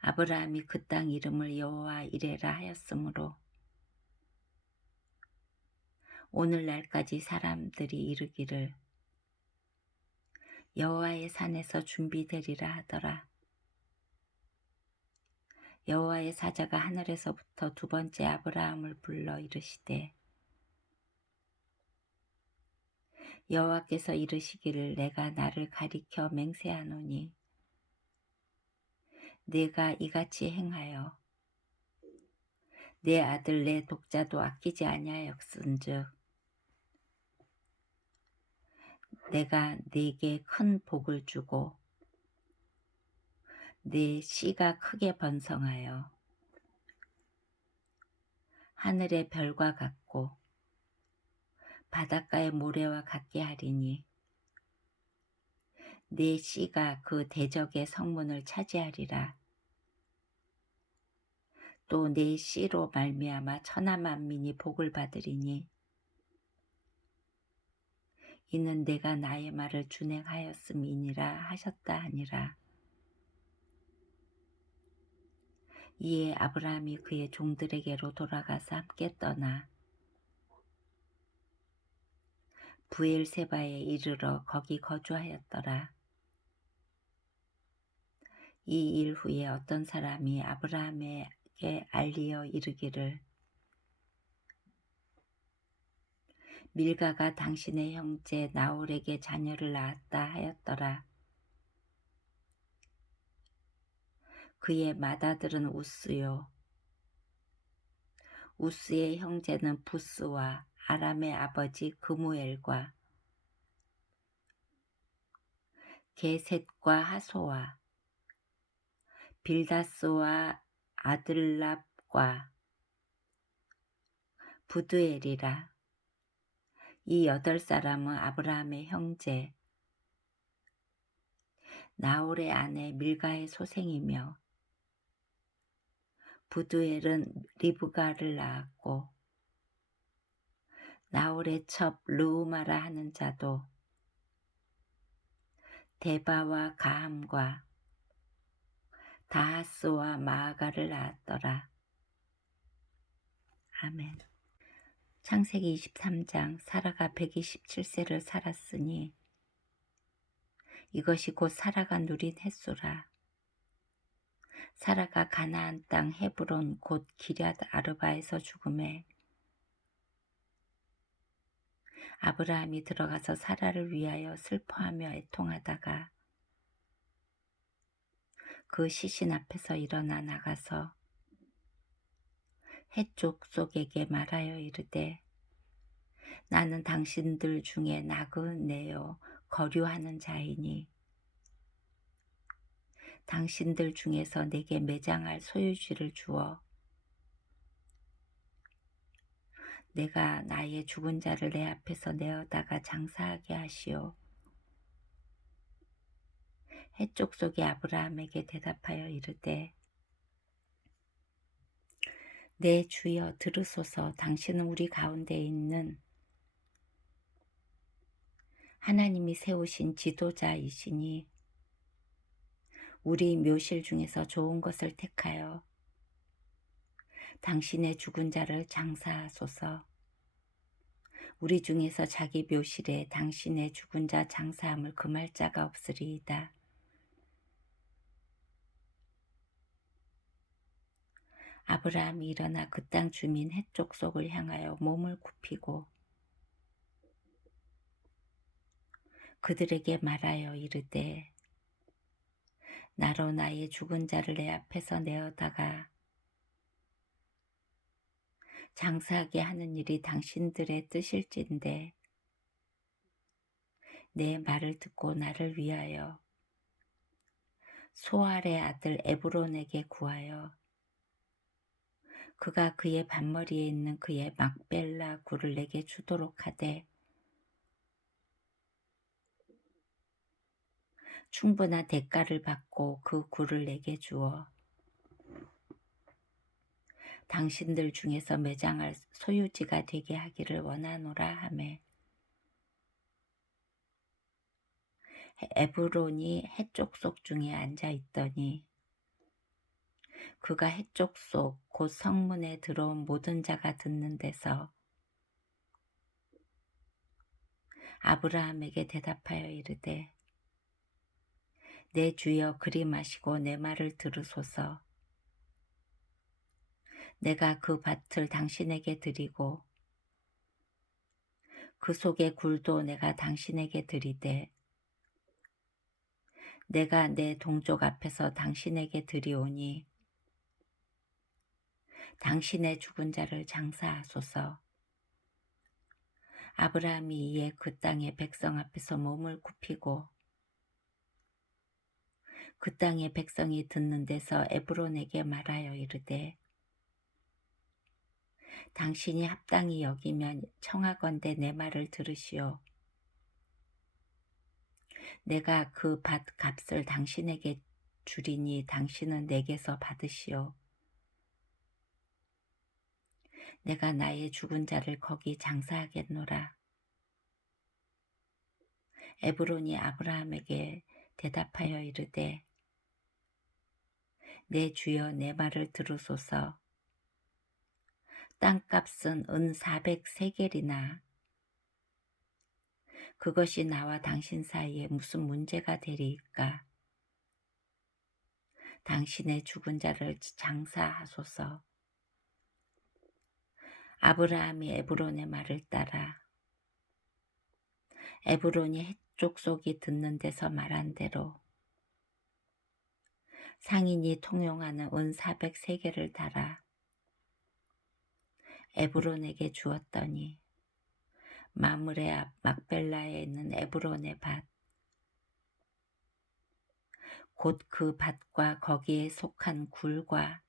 아브라함이 그 땅 이름을 여호와 이레라 하였으므로 오늘날까지 사람들이 이르기를 여호와의 산에서 준비되리라 하더라. 여호와의 사자가 하늘에서부터 두 번째 아브라함을 불러 이르시되 여호와께서 이르시기를 내가 나를 가리켜 맹세하노니 내가 이같이 행하여 내 아들 내 독자도 아끼지 아니하였은즉 내가 네게 큰 복을 주고 네 씨가 크게 번성하여 하늘의 별과 같고 바닷가의 모래와 같게 하리니 네 씨가 그 대적의 성문을 차지하리라. 또 네 씨로 말미암아 천하 만민이 복을 받으리니 이는 내가 나의 말을 준행하였음이니라 하셨다 하니라. 이에 아브라함이 그의 종들에게로 돌아가서 함께 떠나 부엘세바에 이르러 거기 거주하였더라. 이 일 후에 어떤 사람이 아브라함에게 알리어 이르기를 밀가가 당신의 형제 나홀에게 자녀를 낳았다 하였더라. 그의 맏아들은 우스요 우스의 형제는 부스와 아람의 아버지 그무엘과 게셋과 하소와 빌다스와 아들랍과 부두엘이라. 이 8사람은 아브라함의 형제 나홀의 아내 밀가의 소생이며 부두엘은 리브가를 낳았고 나홀의 첩 르우마라 하는 자도 데바와 가함과 다하스와 마아가를 낳았더라. 아멘. 창세기 23장. 사라가 127세를 살았으니 이것이 곧 사라가 누린 햇수라. 사라가 가나안 땅 헤브론 곧 기럇 아르바에서 죽음에 아브라함이 들어가서 사라를 위하여 슬퍼하며 애통하다가 그 시신 앞에서 일어나 나가서 헷족속에게 말하여 이르되 나는 당신들 중에 나그네요 거류하는 자이니 당신들 중에서 내게 매장할 소유지를 주어 내가 나의 죽은 자를 내 앞에서 내어다가 장사하게 하시오. 헷족속이 아브라함에게 대답하여 이르되 내 주여 들으소서. 당신은 우리 가운데 있는 하나님이 세우신 지도자이시니 우리 묘실 중에서 좋은 것을 택하여 당신의 죽은 자를 장사하소서. 우리 중에서 자기 묘실에 당신의 죽은 자 장사함을 금할 자가 없으리이다. 아브라함이 일어나 그 땅 주민 헷 족속을 향하여 몸을 굽히고 그들에게 말하여 이르되 나로 나의 죽은 자를 내 앞에서 내어다가 장사하게 하는 일이 당신들의 뜻일진데 내 말을 듣고 나를 위하여 소알의 아들 에브론에게 구하여 그가 그의 반머리에 있는 그의 막벨라 굴을 내게 주도록 하되 충분한 대가를 받고 그 굴을 내게 주어 당신들 중에서 매장할 소유지가 되게 하기를 원하노라 하매 에브론이 해족속 중에 앉아 있더니 그가 해족속 곧 성문에 들어온 모든 자가 듣는 데서 아브라함에게 대답하여 이르되 내 주여 그리 마시고 내 말을 들으소서. 내가 그 밭을 당신에게 드리고 그 속의 굴도 내가 당신에게 드리되 내가 내 동족 앞에서 당신에게 드리오니 당신의 죽은 자를 장사하소서. 아브라함이 이에 그 땅의 백성 앞에서 몸을 굽히고 그 땅의 백성이 듣는 데서 에브론에게 말하여 이르되 당신이 합당히 여기면 청하건대 내 말을 들으시오. 내가 그 밭 값을 당신에게 주리니 당신은 내게서 받으시오. 내가 나의 죽은 자를 거기 장사하겠노라. 에브론이 아브라함에게 대답하여 이르되 내 주여 내 말을 들으소서. 땅값은 은 400세겔이나 그것이 나와 당신 사이에 무슨 문제가 되리이까. 당신의 죽은 자를 장사하소서. 아브라함이 에브론의 말을 따라 에브론이 헷족속이 듣는 데서 말한 대로 상인이 통용하는 은 400세겔을 달아 에브론에게 주었더니 마므레 앞 막벨라에 있는 에브론의 밭 곧 그 밭과 거기에 속한 굴과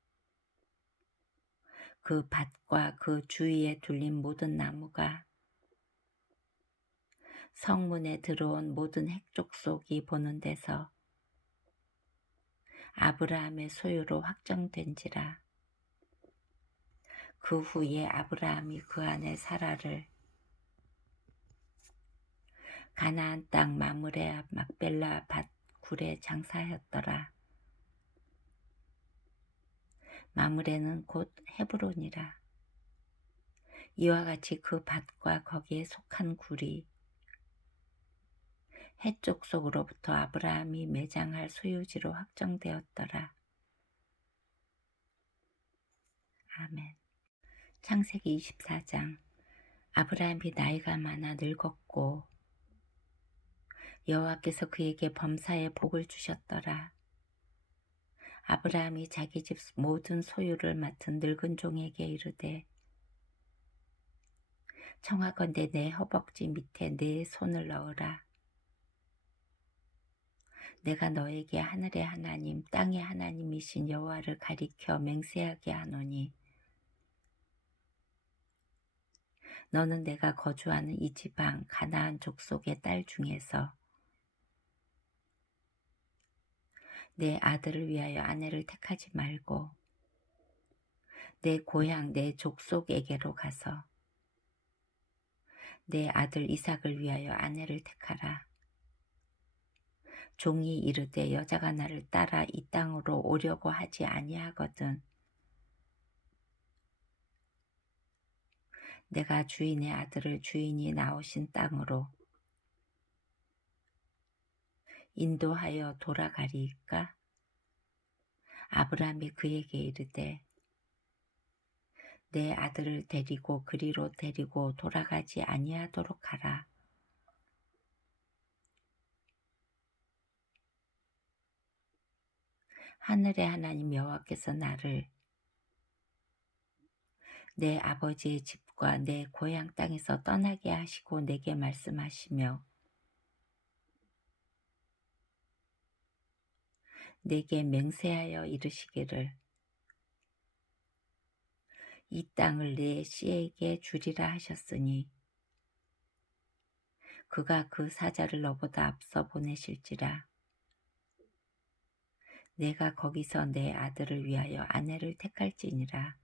그 밭과 그 주위에 둘린 모든 나무가 성문에 들어온 모든 핵족속이 보는 데서 아브라함의 소유로 확정된지라. 그 후에 아브라함이 그 아내 사라를 가나안 땅 마므레 앞 막벨라 밭 굴에 장사하였더라. 마므레는 곧 헤브론이라. 이와 같이 그 밭과 거기에 속한 굴이 헷족속으로부터 아브라함이 매장할 소유지로 확정되었더라. 아멘. 창세기 24장. 아브라함이 나이가 많아 늙었고 여호와께서 그에게 범사에 복을 주셨더라. 아브라함이 자기 집 모든 소유를 맡은 늙은 종에게 이르되 청하건대 내 허벅지 밑에 내 손을 넣으라. 내가 너에게 하늘의 하나님 땅의 하나님이신 여호와를 가리켜 맹세하게 하노니 너는 내가 거주하는 이 지방 가나안 족속의 딸 중에서 내 아들을 위하여 아내를 택하지 말고 내 고향 내 족속에게로 가서 내 아들 이삭을 위하여 아내를 택하라. 종이 이르되 여자가 나를 따라 이 땅으로 오려고 하지 아니하거든 내가 주인의 아들을 주인이 나오신 땅으로 인도하여 돌아가리이까? 아브라함이 그에게 이르되 내 아들을 데리고 그리로 데리고 돌아가지 아니하도록 하라. 하늘의 하나님 여호와께서 나를 내 아버지의 집과 내 고향 땅에서 떠나게 하시고 내게 말씀하시며 내게 맹세하여 이르시기를 이 땅을 내 씨에게 주리라 하셨으니 그가 그 사자를 너보다 앞서 보내실지라. 내가 거기서 내 아들을 위하여 아내를 택할지니라.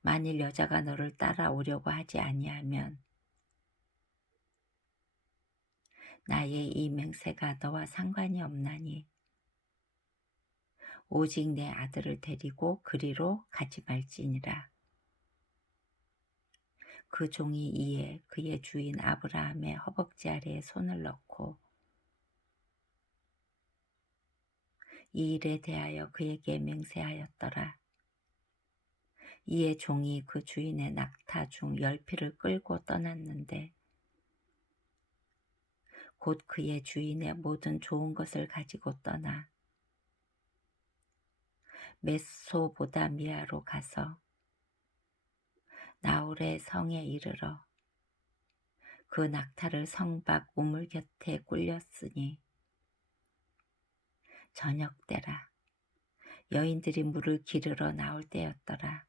만일 여자가 너를 따라오려고 하지 아니하면 나의 이 맹세가 너와 상관이 없나니 오직 내 아들을 데리고 그리로 가지 말지니라. 그 종이 이에 그의 주인 아브라함의 허벅지 아래에 손을 넣고 이 일에 대하여 그에게 맹세하였더라. 이에 종이 그 주인의 낙타 중 10匹을 끌고 떠났는데 곧 그의 주인의 모든 좋은 것을 가지고 떠나 메소보다미아로 가서 나홀의 성에 이르러 그 낙타를 성 밖 우물 곁에 꿀렸으니 저녁 때라. 여인들이 물을 기르러 나올 때였더라.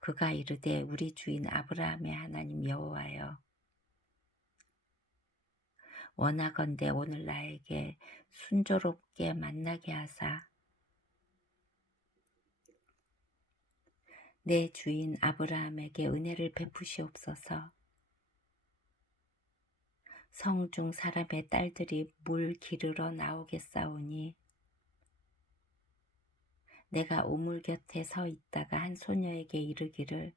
그가 이르되 우리 주인 아브라함의 하나님 여호와여 원하건대 오늘 나에게 순조롭게 만나게 하사 내 주인 아브라함에게 은혜를 베푸시옵소서. 성중 사람의 딸들이 물 기르러 나오겠사오니 내가 우물 곁에 서 있다가 한 소녀에게 이르기를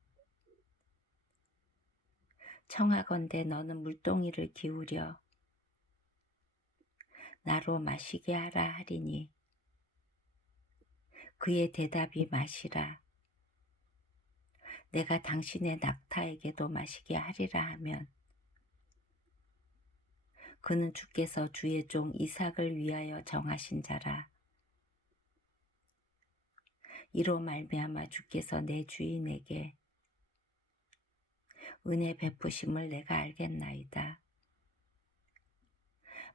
청하건대 너는 물동이를 기울여 나로 마시게 하라 하리니 그의 대답이 마시라. 내가 당신의 낙타에게도 마시게 하리라 하면 그는 주께서 주의 종 이삭을 위하여 정하신 자라. 이로 말미암아 주께서 내 주인에게 은혜 베푸심을 내가 알겠나이다.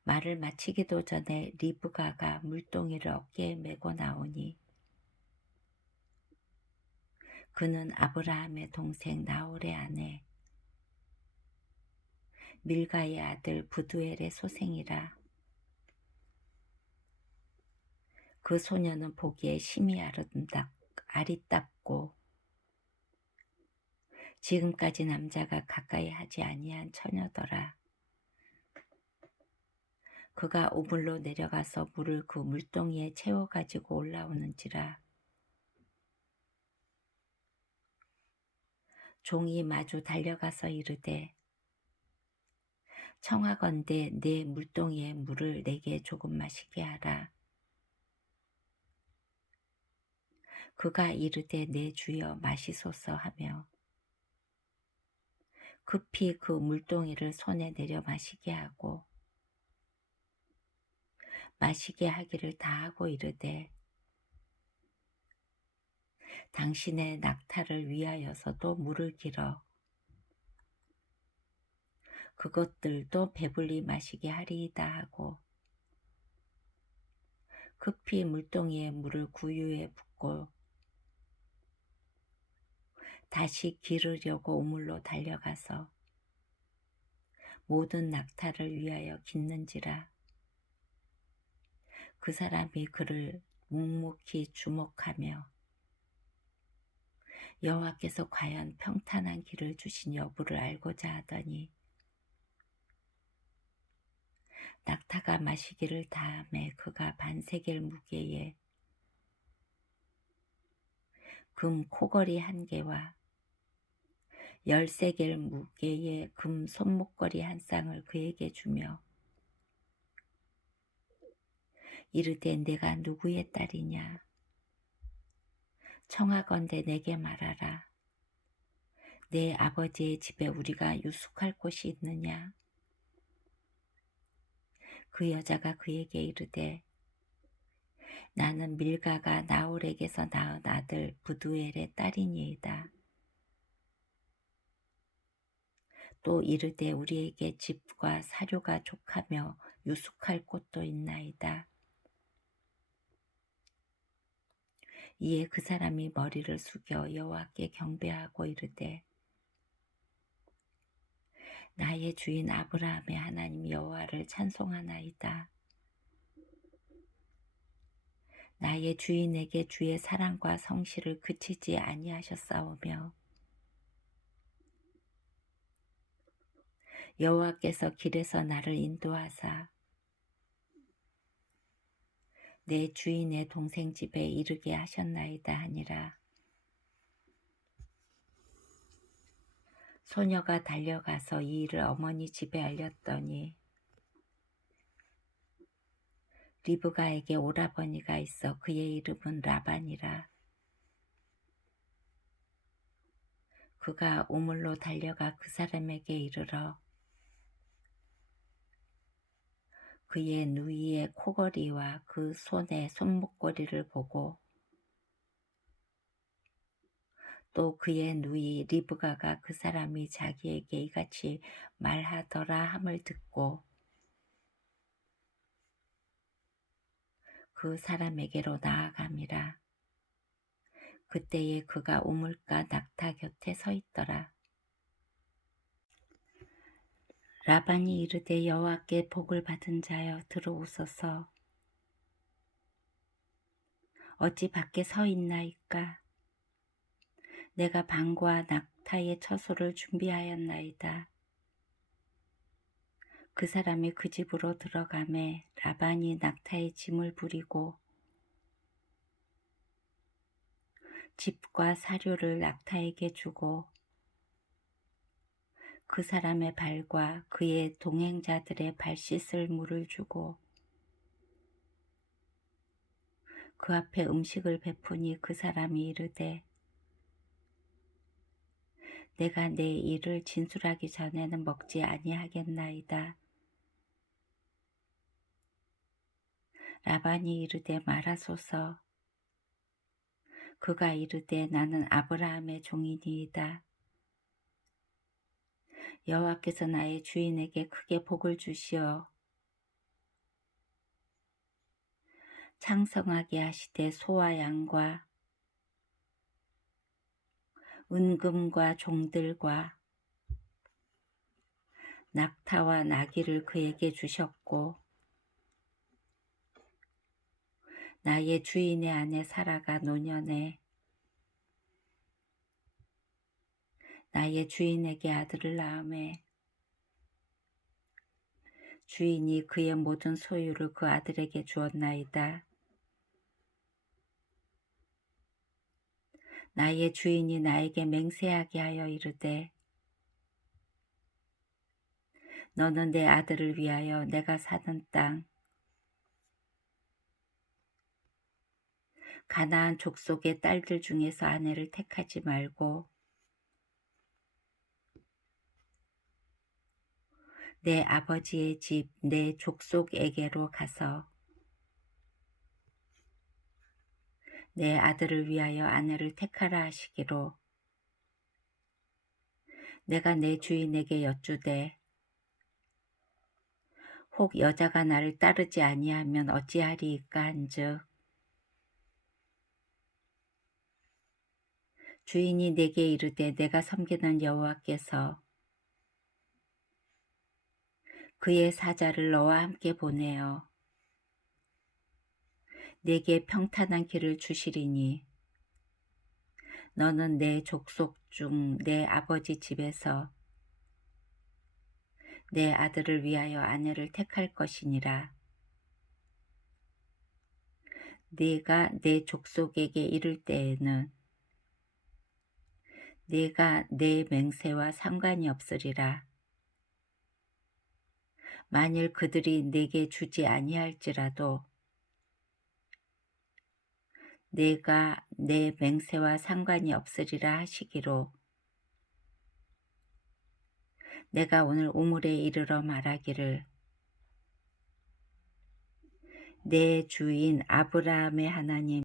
말을 마치기도 전에 리브가가 물동이를 어깨에 메고 나오니 그는 아브라함의 동생 나홀의 아내 밀가의 아들 부두엘의 소생이라. 그 소녀는 보기에 심히 아리답고 지금까지 남자가 가까이 하지 아니한 처녀더라. 그가 우물로 내려가서 물을 그 물동이에 채워 가지고 올라오는지라. 종이 마주 달려가서 이르되 청하건대 내 물동이의 물을 내게 조금 마시게 하라. 그가 이르되 내 주여 마시소서 하며 급히 그 물동이를 손에 내려 마시게 하고 마시게 하기를 다하고 이르되 당신의 낙타를 위하여서도 물을 길어 그것들도 배불리 마시게 하리이다 하고 급히 물동이에 물을 구유에 붓고 다시 기르려고 우물로 달려가서 모든 낙타를 위하여 깃는지라. 그 사람이 그를 묵묵히 주목하며 여호와께서 과연 평탄한 길을 주신 여부를 알고자 하더니 낙타가 마시기를 다함에 그가 반세겔 무게에 금 코걸이 1개와 13개 무게의 금 손목걸이 1쌍을 그에게 주며 이르되 내가 누구의 딸이냐? 청하건대 내게 말하라. 내 아버지의 집에 우리가 유숙할 곳이 있느냐? 그 여자가 그에게 이르되 나는 밀가가 나홀에게서 낳은 아들 부두엘의 딸이니이다. 또 이르되 우리에게 집과 사료가 족하며 유숙할 곳도 있나이다. 이에 그 사람이 머리를 숙여 여호와께 경배하고 이르되 나의 주인 아브라함의 하나님 여호와를 찬송하나이다. 나의 주인에게 주의 사랑과 성실을 그치지 아니하셨사오며 여호와께서 길에서 나를 인도하사 내 주인의 동생 집에 이르게 하셨나이다 하니라. 소녀가 달려가서 이 일을 어머니 집에 알렸더니 리브가에게 오라버니가 있어 그의 이름은 라반이라. 그가 우물로 달려가 그 사람에게 이르러 그의 누이의 코걸이와 그 손의 손목걸이를 보고 또 그의 누이 리브가가 그 사람이 자기에게 이같이 말하더라 함을 듣고 그 사람에게로 나아감이라. 그때에 그가 우물가 낙타 곁에 서 있더라. 라반이 이르되 여호와께 복을 받은 자여 들어오소서. 어찌 밖에 서 있나이까? 내가 방과 낙타의 처소를 준비하였나이다. 그 사람이 그 집으로 들어가매 라반이 낙타의 짐을 부리고 집과 사료를 낙타에게 주고 그 사람의 발과 그의 동행자들의 발 씻을 물을 주고 그 앞에 음식을 베푸니 그 사람이 이르되 내가 내 일을 진술하기 전에는 먹지 아니하겠나이다. 라반이 이르되 말하소서. 그가 이르되 나는 아브라함의 종이니이다. 여호와께서 나의 주인에게 크게 복을 주시어 창성하게 하시되 소와 양과 은금과 종들과 낙타와 나귀를 그에게 주셨고 나의 주인의 아내 사라가 노년에 나의 주인에게 아들을 낳음에 주인이 그의 모든 소유를 그 아들에게 주었나이다. 나의 주인이 나에게 맹세하게 하여 이르되 너는 내 아들을 위하여 내가 사는 땅 가나안 족속의 딸들 중에서 아내를 택하지 말고 내 아버지의 집 내 족속에게로 가서 내 아들을 위하여 아내를 택하라 하시기로 내가 내 주인에게 여쭈되 혹 여자가 나를 따르지 아니하면 어찌하리이까 한즉 주인이 내게 이르되 내가 섬기는 여호와께서 그의 사자를 너와 함께 보내어 내게 평탄한 길을 주시리니 너는 내 족속 중 내 아버지 집에서 내 아들을 위하여 아내를 택할 것이니라. 네가 내 족속에게 이를 때에는 내가 내 맹세와 상관이 없으리라. 만일 그들이 내게 주지 아니할지라도 내가 내 맹세와 상관이 없으리라 하시기로 내가 오늘 우물에 이르러 말하기를 내 주인 아브라함의 하나님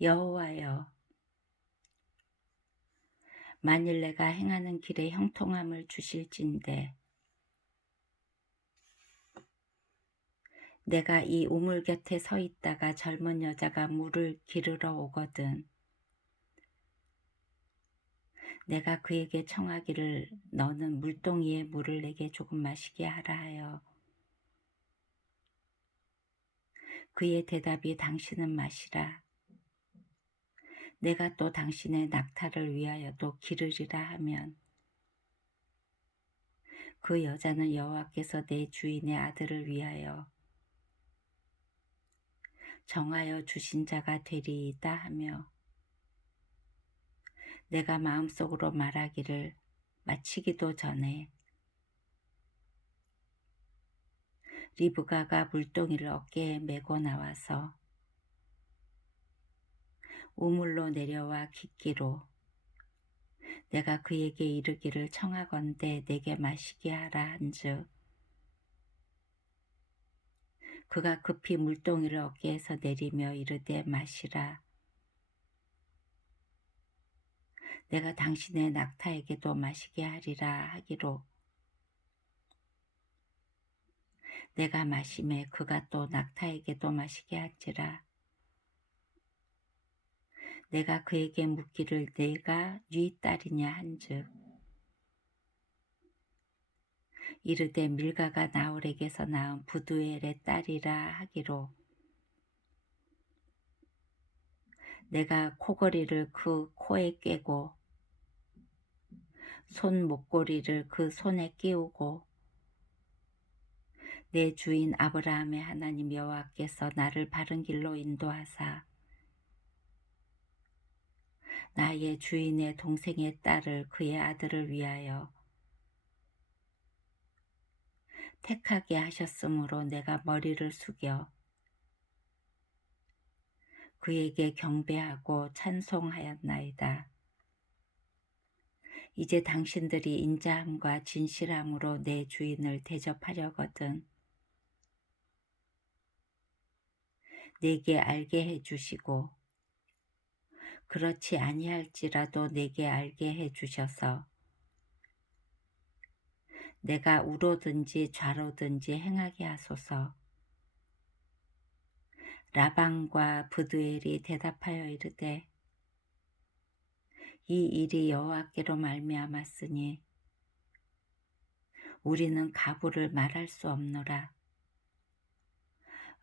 여호와여, 만일 내가 행하는 길에 형통함을 주실진대 내가 이 우물 곁에 서 있다가 젊은 여자가 물을 기르러 오거든 내가 그에게 청하기를 너는 물동이에 물을 내게 조금 마시게 하라 하여 그의 대답이 당신은 마시라. 내가 또 당신의 낙타를 위하여도 기르리라 하면 그 여자는 여호와께서 내 주인의 아들을 위하여 정하여 주신 자가 되리이다 하며 내가 마음속으로 말하기를 마치기도 전에 리브가가 물동이를 어깨에 메고 나와서 우물로 내려와 깃기로 내가 그에게 이르기를 청하건대 내게 마시게 하라 한즉 그가 급히 물동이를 어깨에서 내리며 이르되 마시라. 내가 당신의 낙타에게도 마시게 하리라 하기로 내가 마시매 그가 또 낙타에게도 마시게 한지라. 내가 그에게 묻기를 내가 네 딸이냐 한즉 이르되 밀가가 나홀에게서 낳은 부두엘의 딸이라 하기로 내가 코걸이를 그 코에 꿰고 손 목걸이를 그 손에 끼우고 내 주인 아브라함의 하나님 여호와께서 나를 바른 길로 인도하사 나의 주인의 동생의 딸을 그의 아들을 위하여 택하게 하셨으므로 내가 머리를 숙여 그에게 경배하고 찬송하였나이다. 이제 당신들이 인자함과 진실함으로 내 주인을 대접하려거든 내게 알게 해주시고 그렇지 아니할지라도 내게 알게 해주셔서 내가 우로든지 좌로든지 행하게 하소서. 라반과 브두엘이 대답하여 이르되 이 일이 여호와께로 말미암았으니 우리는 가부를 말할 수 없노라.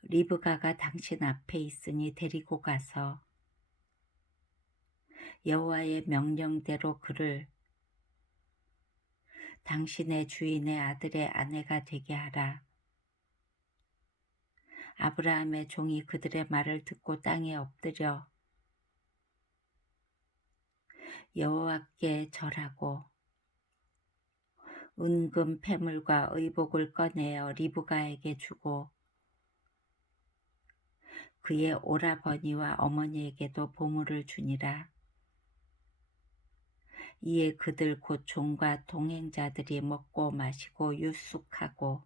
리브가가 당신 앞에 있으니 데리고 가서 여호와의 명령대로 그를 당신의 주인의 아들의 아내가 되게 하라. 아브라함의 종이 그들의 말을 듣고 땅에 엎드려 여호와께 절하고 은금 패물과 의복을 꺼내어 리브가에게 주고 그의 오라버니와 어머니에게도 보물을 주니라. 이에 그들 곧 종과 동행자들이 먹고 마시고 유숙하고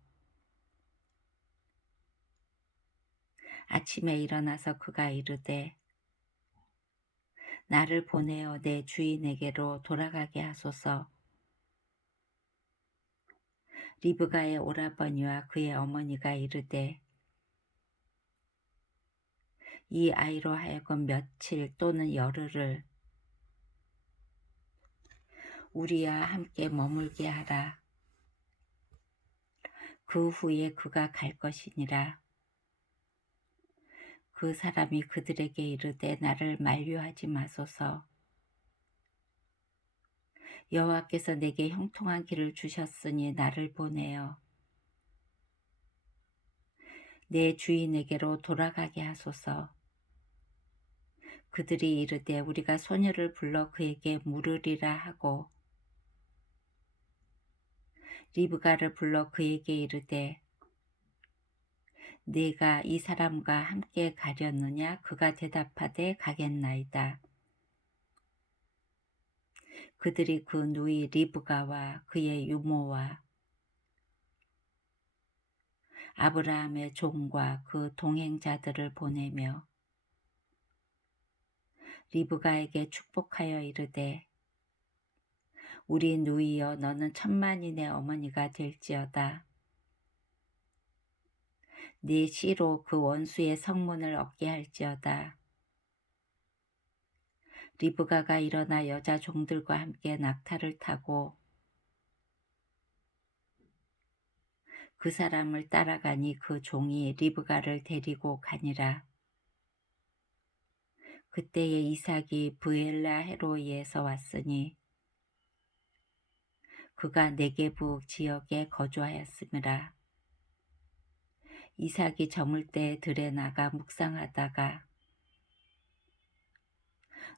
아침에 일어나서 그가 이르되 나를 보내어 내 주인에게로 돌아가게 하소서. 리브가의 오라버니와 그의 어머니가 이르되 이 아이로 하여금 며칠 또는 열흘을 우리와 함께 머물게 하라. 그 후에 그가 갈 것이니라. 그 사람이 그들에게 이르되 나를 만류하지 마소서. 여호와께서 내게 형통한 길을 주셨으니 나를 보내어 내 주인에게로 돌아가게 하소서. 그들이 이르되 우리가 소녀를 불러 그에게 물으리라 하고 리브가를 불러 그에게 이르되 네가 이 사람과 함께 가려느냐? 그가 대답하되 가겠나이다. 그들이 그 누이 리브가와 그의 유모와 아브라함의 종과 그 동행자들을 보내며 리브가에게 축복하여 이르되 우리 누이여 너는 천만인의 어머니가 될지어다. 네 씨로 그 원수의 성문을 얻게 할지어다. 리브가가 일어나 여자 종들과 함께 낙타를 타고 그 사람을 따라가니 그 종이 리브가를 데리고 가니라. 그때에 이삭이 브엘라 헤로이에서 왔으니 그가 네게부 지역에 거주하였음이라. 이삭이 저물 때 들에 나가 묵상하다가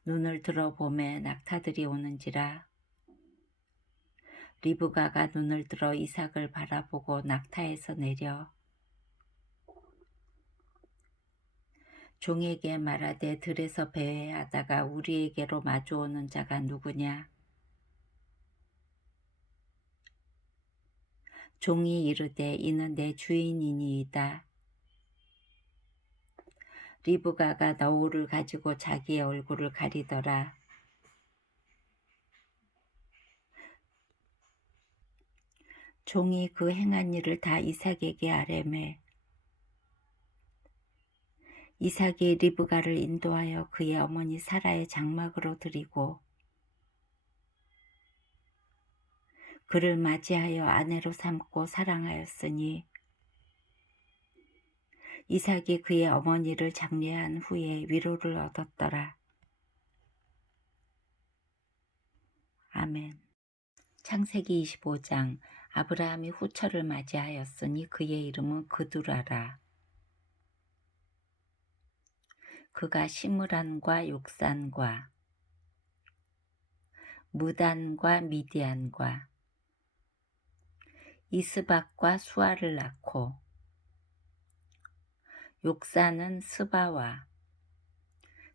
눈을 들어보매 낙타들이 오는지라. 리브가가 눈을 들어 이삭을 바라보고 낙타에서 내려 종에게 말하되 들에서 배회하다가 우리에게로 마주오는 자가 누구냐? 종이 이르되 이는 내 주인이니이다. 리브가가 너울을 가지고 자기의 얼굴을 가리더라. 종이 그 행한 일을 다 이삭에게 아뢰매 이삭이 리브가를 인도하여 그의 어머니 사라의 장막으로 들이고 그를 맞이하여 아내로 삼고 사랑하였으니 이삭이 그의 어머니를 장례한 후에 위로를 얻었더라. 아멘. 창세기 25장. 아브라함이 후처를 맞이하였으니 그의 이름은 그두라라. 그가 시므란과 욕산과 무단과 미디안과 이스박과 수아를 낳고 욕산은 스바와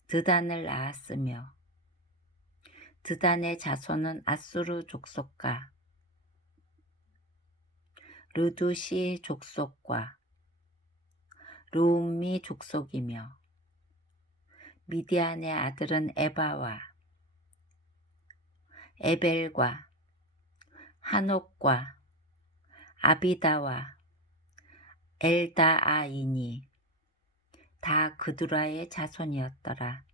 드단을 낳았으며 드단의 자손은 아수르 족속과 르두시 족속과 르움미 족속이며 미디안의 아들은 에바와 에벨과 한옥과 아비다와 엘다아이니 다 그두라의 자손이었더라.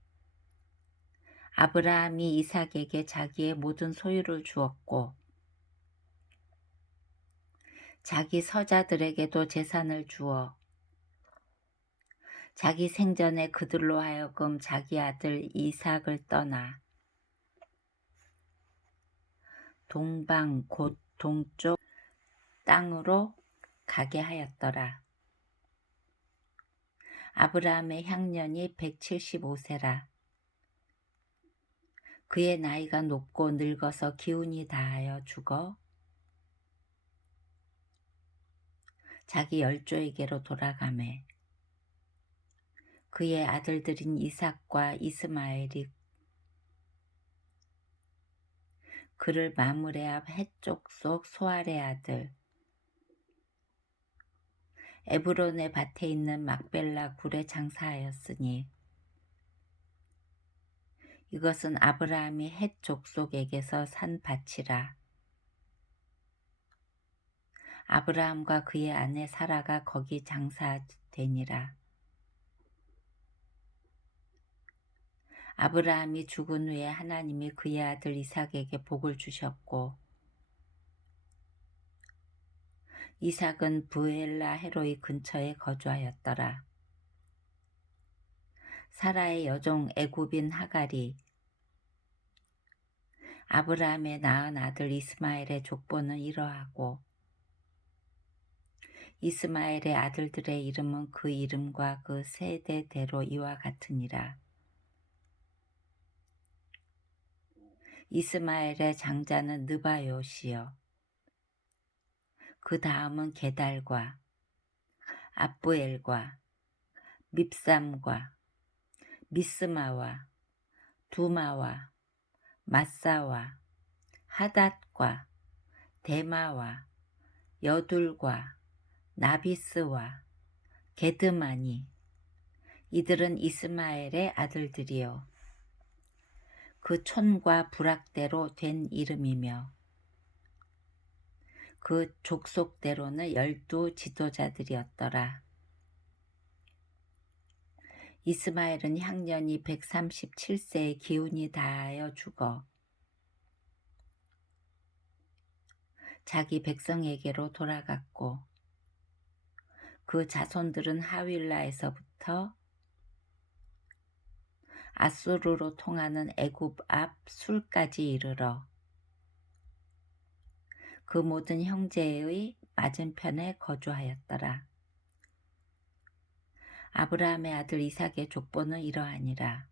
아브라함이 이삭에게 자기의 모든 소유를 주었고 자기 서자들에게도 재산을 주어 자기 생전에 그들로 하여금 자기 아들 이삭을 떠나 동방 곧 동쪽 땅으로 가게 하였더라. 아브라함의 향년이 175세라. 그의 나이가 높고 늙어서 기운이 다하여 죽어 자기 열조에게로 돌아가매 그의 아들들인 이삭과 이스마엘이 그를 마므레 앞 해쪽 속 소알의 아들 에브론의 밭에 있는 막벨라 굴에 장사하였으니 이것은 아브라함이 헷 족속에게서 산 밭이라. 아브라함과 그의 아내 사라가 거기 장사되니라. 아브라함이 죽은 후에 하나님이 그의 아들 이삭에게 복을 주셨고 이삭은 브엘라 헤로이 근처에 거주하였더라. 사라의 여종 애굽인 하갈이 아브라함의 낳은 아들 이스마엘의 족보는 이러하고 이스마엘의 아들들의 이름은 그 이름과 그 세대대로 이와 같으니라. 이스마엘의 장자는 느바요시요. 그 다음은 게달과 압부엘과 밉삼과 미스마와 두마와 마사와 하닷과 데마와 여둘과 나비스와 게드마니. 이들은 이스마엘의 아들들이요 그 촌과 부락대로 된 이름이며 그 족속대로는 12 지도자들이었더라. 이스마엘은 향년이 137세에 기운이 다하여 죽어 자기 백성에게로 돌아갔고 그 자손들은 하윌라에서부터 아수르로 통하는 애굽 앞 술까지 이르러 그 모든 형제의 맞은편에 거주하였더라. 아브라함의 아들 이삭의 족보는 이러하니라.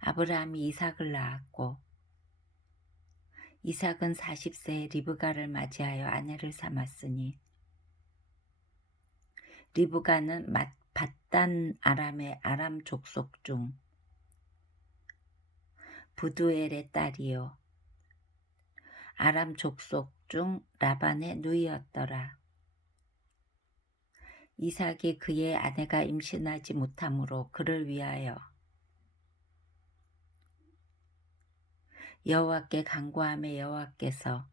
아브라함이 이삭을 낳았고 이삭은 40세에 리브가를 맞이하여 아내를 삼았으니 리브가는 밧단 아람의 아람 족속 중 부두엘의 딸이요 아람 족속 중 라반의 누이였더라. 이삭이 그의 아내가 임신하지 못하므로 그를 위하여 여호와께 간구하매 여호와께서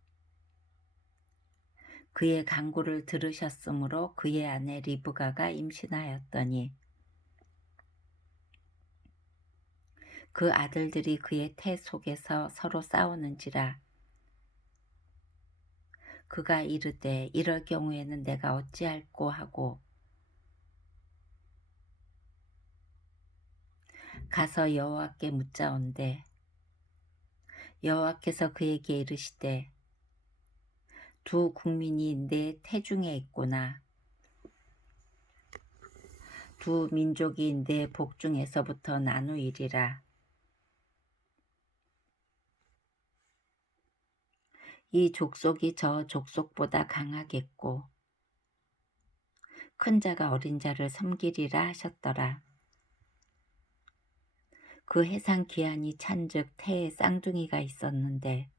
그의 간구를 들으셨으므로 그의 아내 리브가가 임신하였더니 그 아들들이 그의 태 속에서 서로 싸우는지라. 그가 이르되 이럴 경우에는 내가 어찌할꼬 하고 가서 여호와께 묻자온대 여호와께서 그에게 이르시되 두 국민이 내 태중에 있구나. 두 민족이 내 복중에서부터 나누이리라. 이 족속이 저 족속보다 강하겠고 큰 자가 어린 자를 섬기리라 하셨더라. 그 해상 기한이 찬즉 태에 쌍둥이가 있었는데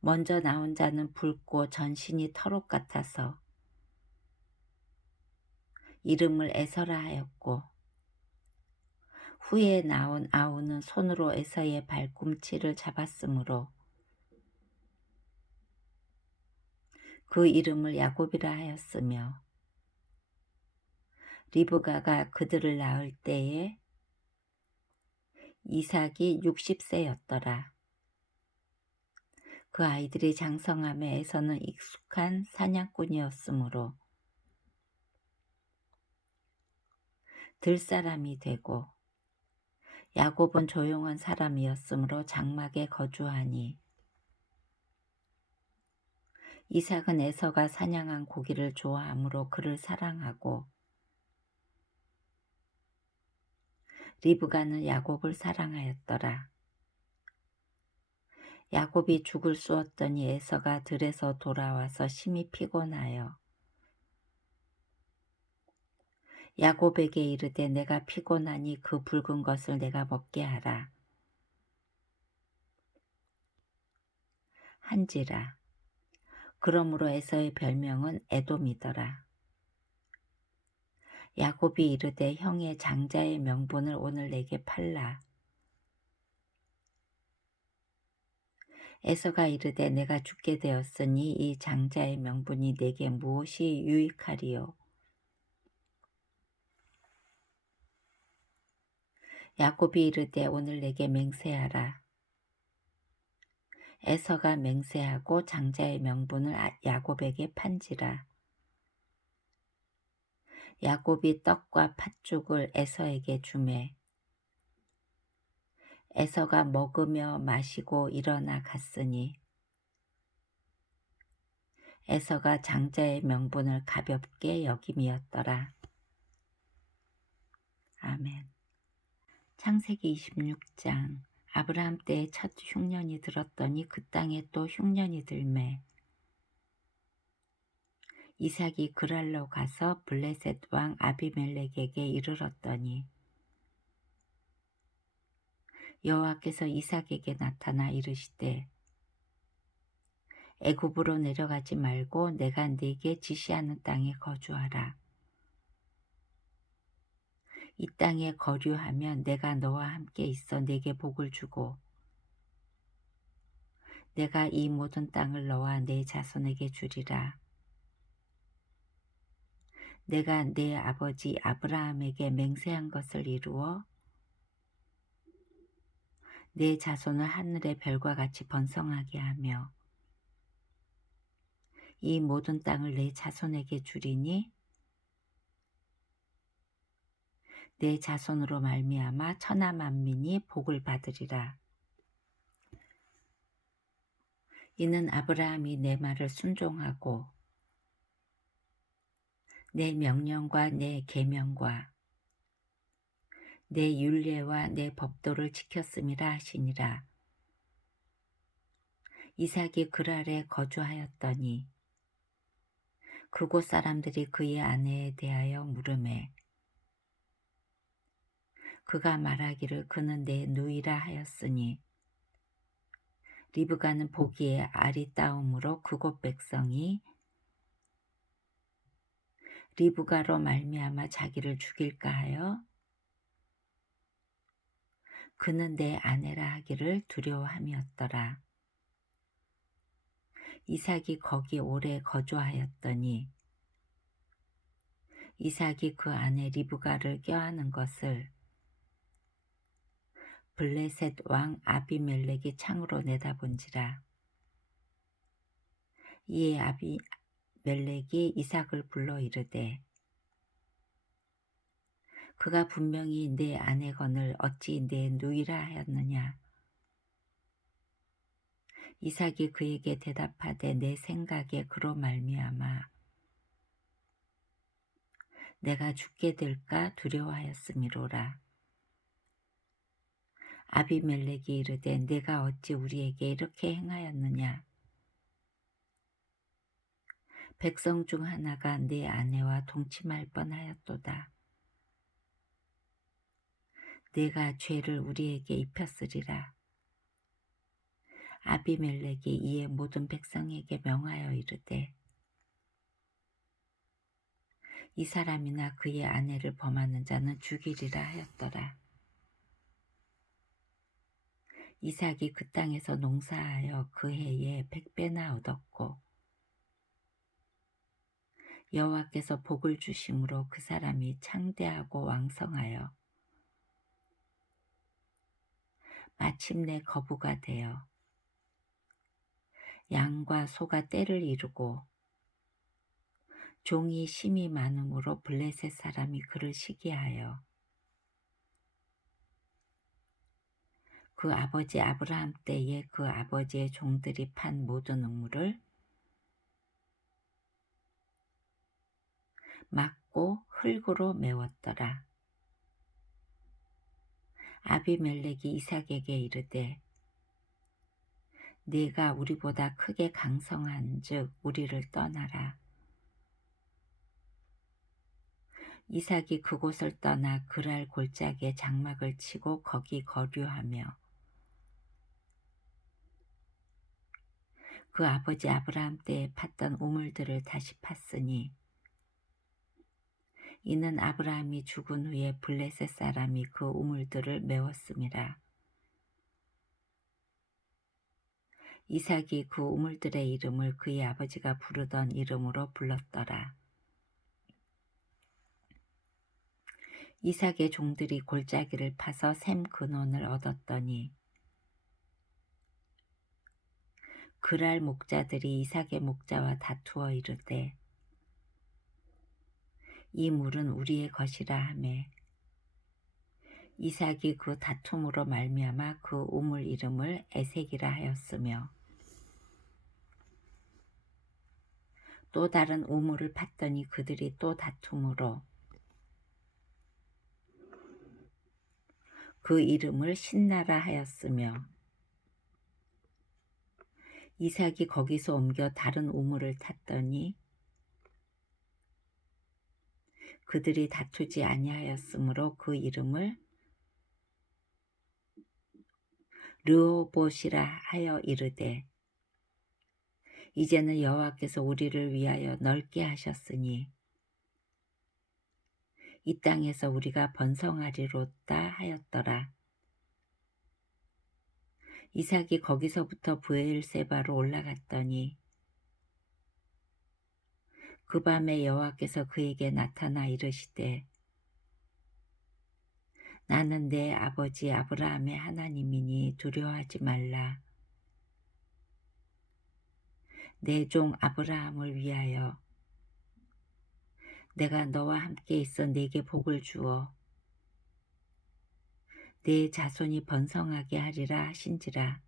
먼저 나온 자는 붉고 전신이 털옷 같아서 이름을 에서라 하였고 후에 나온 아우는 손으로 에서의 발꿈치를 잡았으므로 그 이름을 야곱이라 하였으며 리브가가 그들을 낳을 때에 이삭이 60세였더라. 그 아이들이 장성함에 에서는 익숙한 사냥꾼이었으므로 들사람이 되고 야곱은 조용한 사람이었으므로 장막에 거주하니 이삭은 에서가 사냥한 고기를 좋아하므로 그를 사랑하고 리브가는 야곱을 사랑하였더라. 야곱이 죽을 쑤었더니 에서가 들에서 돌아와서 심히 피곤하여 야곱에게 이르되 내가 피곤하니 그 붉은 것을 내가 먹게 하라 한지라. 그러므로 에서의 별명은 에돔이더라. 야곱이 이르되 형의 장자의 명분을 오늘 내게 팔라. 에서가 이르되 내가 죽게 되었으니 이 장자의 명분이 내게 무엇이 유익하리요. 야곱이 이르되 오늘 내게 맹세하라. 에서가 맹세하고 장자의 명분을 야곱에게 판지라. 야곱이 떡과 팥죽을 에서에게 주매 에서가 먹으며 마시고 일어나 갔으니 에서가 장자의 명분을 가볍게 여김이었더라. 아멘. 창세기 26장. 아브라함 때에 첫 흉년이 들었더니 그 땅에 또 흉년이 들매 이삭이 그랄로 가서 블레셋 왕 아비멜렉에게 이르렀더니 여호와께서 이삭에게 나타나 이르시되 애굽으로 내려가지 말고 내가 네게 지시하는 땅에 거주하라. 이 땅에 거류하면 내가 너와 함께 있어 네게 복을 주고 내가 이 모든 땅을 너와 네 자손에게 주리라. 내가 네 아버지 아브라함에게 맹세한 것을 이루어 네 자손을 하늘의 별과 같이 번성하게 하며 이 모든 땅을 네 자손에게 주리니 내 자손으로 말미암아 천하 만민이 복을 받으리라. 이는 아브라함이 내 말을 순종하고 내 명령과 내 계명과 내 율례와 내 법도를 지켰음이라 하시니라. 이삭이 그랄에 거주하였더니 그곳 사람들이 그의 아내에 대하여 물으매 그가 말하기를 그는 내 누이라 하였으니 리브가는 보기에 아리따움으로 그곳 백성이 리브가로 말미암아 자기를 죽일까 하여 그는 내 아내라 하기를 두려워함이었더라. 이삭이 거기 오래 거주하였더니 이삭이 그 아내 리브가를 껴안은 것을 블레셋 왕 아비멜렉이 창으로 내다본지라. 이에 아비멜렉이 이삭을 불러 이르되 그가 분명히 내 아내건을 어찌 내 누이라 하였느냐. 이삭이 그에게 대답하되 내 생각에 그로 말미암아 내가 죽게 될까 두려워하였음이로라. 아비멜렉이 이르되 내가 어찌 우리에게 이렇게 행하였느냐. 백성 중 하나가 내 아내와 동침할 뻔하였도다. 내가 죄를 우리에게 입혔으리라. 아비멜렉이 이에 모든 백성에게 명하여 이르되 이 사람이나 그의 아내를 범하는 자는 죽이리라 하였더라. 이삭이 그 땅에서 농사하여 그 해에 100배나 얻었고 여호와께서 복을 주심으로 그 사람이 창대하고 왕성하여 마침내 거부가 되어 양과 소가 떼를 이루고 종이 심이 많음으로 블레셋 사람이 그를 시기하여 그 아버지 아브라함 때에 그 아버지의 종들이 판 모든 우물을 막고 흙으로 메웠더라. 아비멜렉이 이삭에게 이르되 네가 우리보다 크게 강성한즉 우리를 떠나라. 이삭이 그곳을 떠나 그랄 골짜기에 장막을 치고 거기 거류하며 그 아버지 아브라함 때에 팠던 우물들을 다시 팠으니 이는 아브라함이 죽은 후에 블레셋 사람이 그 우물들을 메웠음이라. 이삭이 그 우물들의 이름을 그의 아버지가 부르던 이름으로 불렀더라. 이삭의 종들이 골짜기를 파서 샘 근원을 얻었더니 그랄 목자들이 이삭의 목자와 다투어 이르되 이 물은 우리의 것이라 하매 이삭이 그 다툼으로 말미암아 그 우물 이름을 에색이라 하였으며 또 다른 우물을 팠더니 그들이 또 다툼으로 그 이름을 신나라 하였으며 이삭이 거기서 옮겨 다른 우물을 탔더니 그들이 다투지 아니하였으므로 그 이름을 르호봇이라 하여 이르되 이제는 여호와께서 우리를 위하여 넓게 하셨으니 이 땅에서 우리가 번성하리로다 하였더라. 이삭이 거기서부터 브엘세바로 올라갔더니 그 밤에 여호와께서 그에게 나타나 이르시되 나는 내 아버지 아브라함의 하나님이니 두려워하지 말라. 내 종 아브라함을 위하여 내가 너와 함께 있어 네게 복을 주어 네 자손이 번성하게 하리라 하신지라.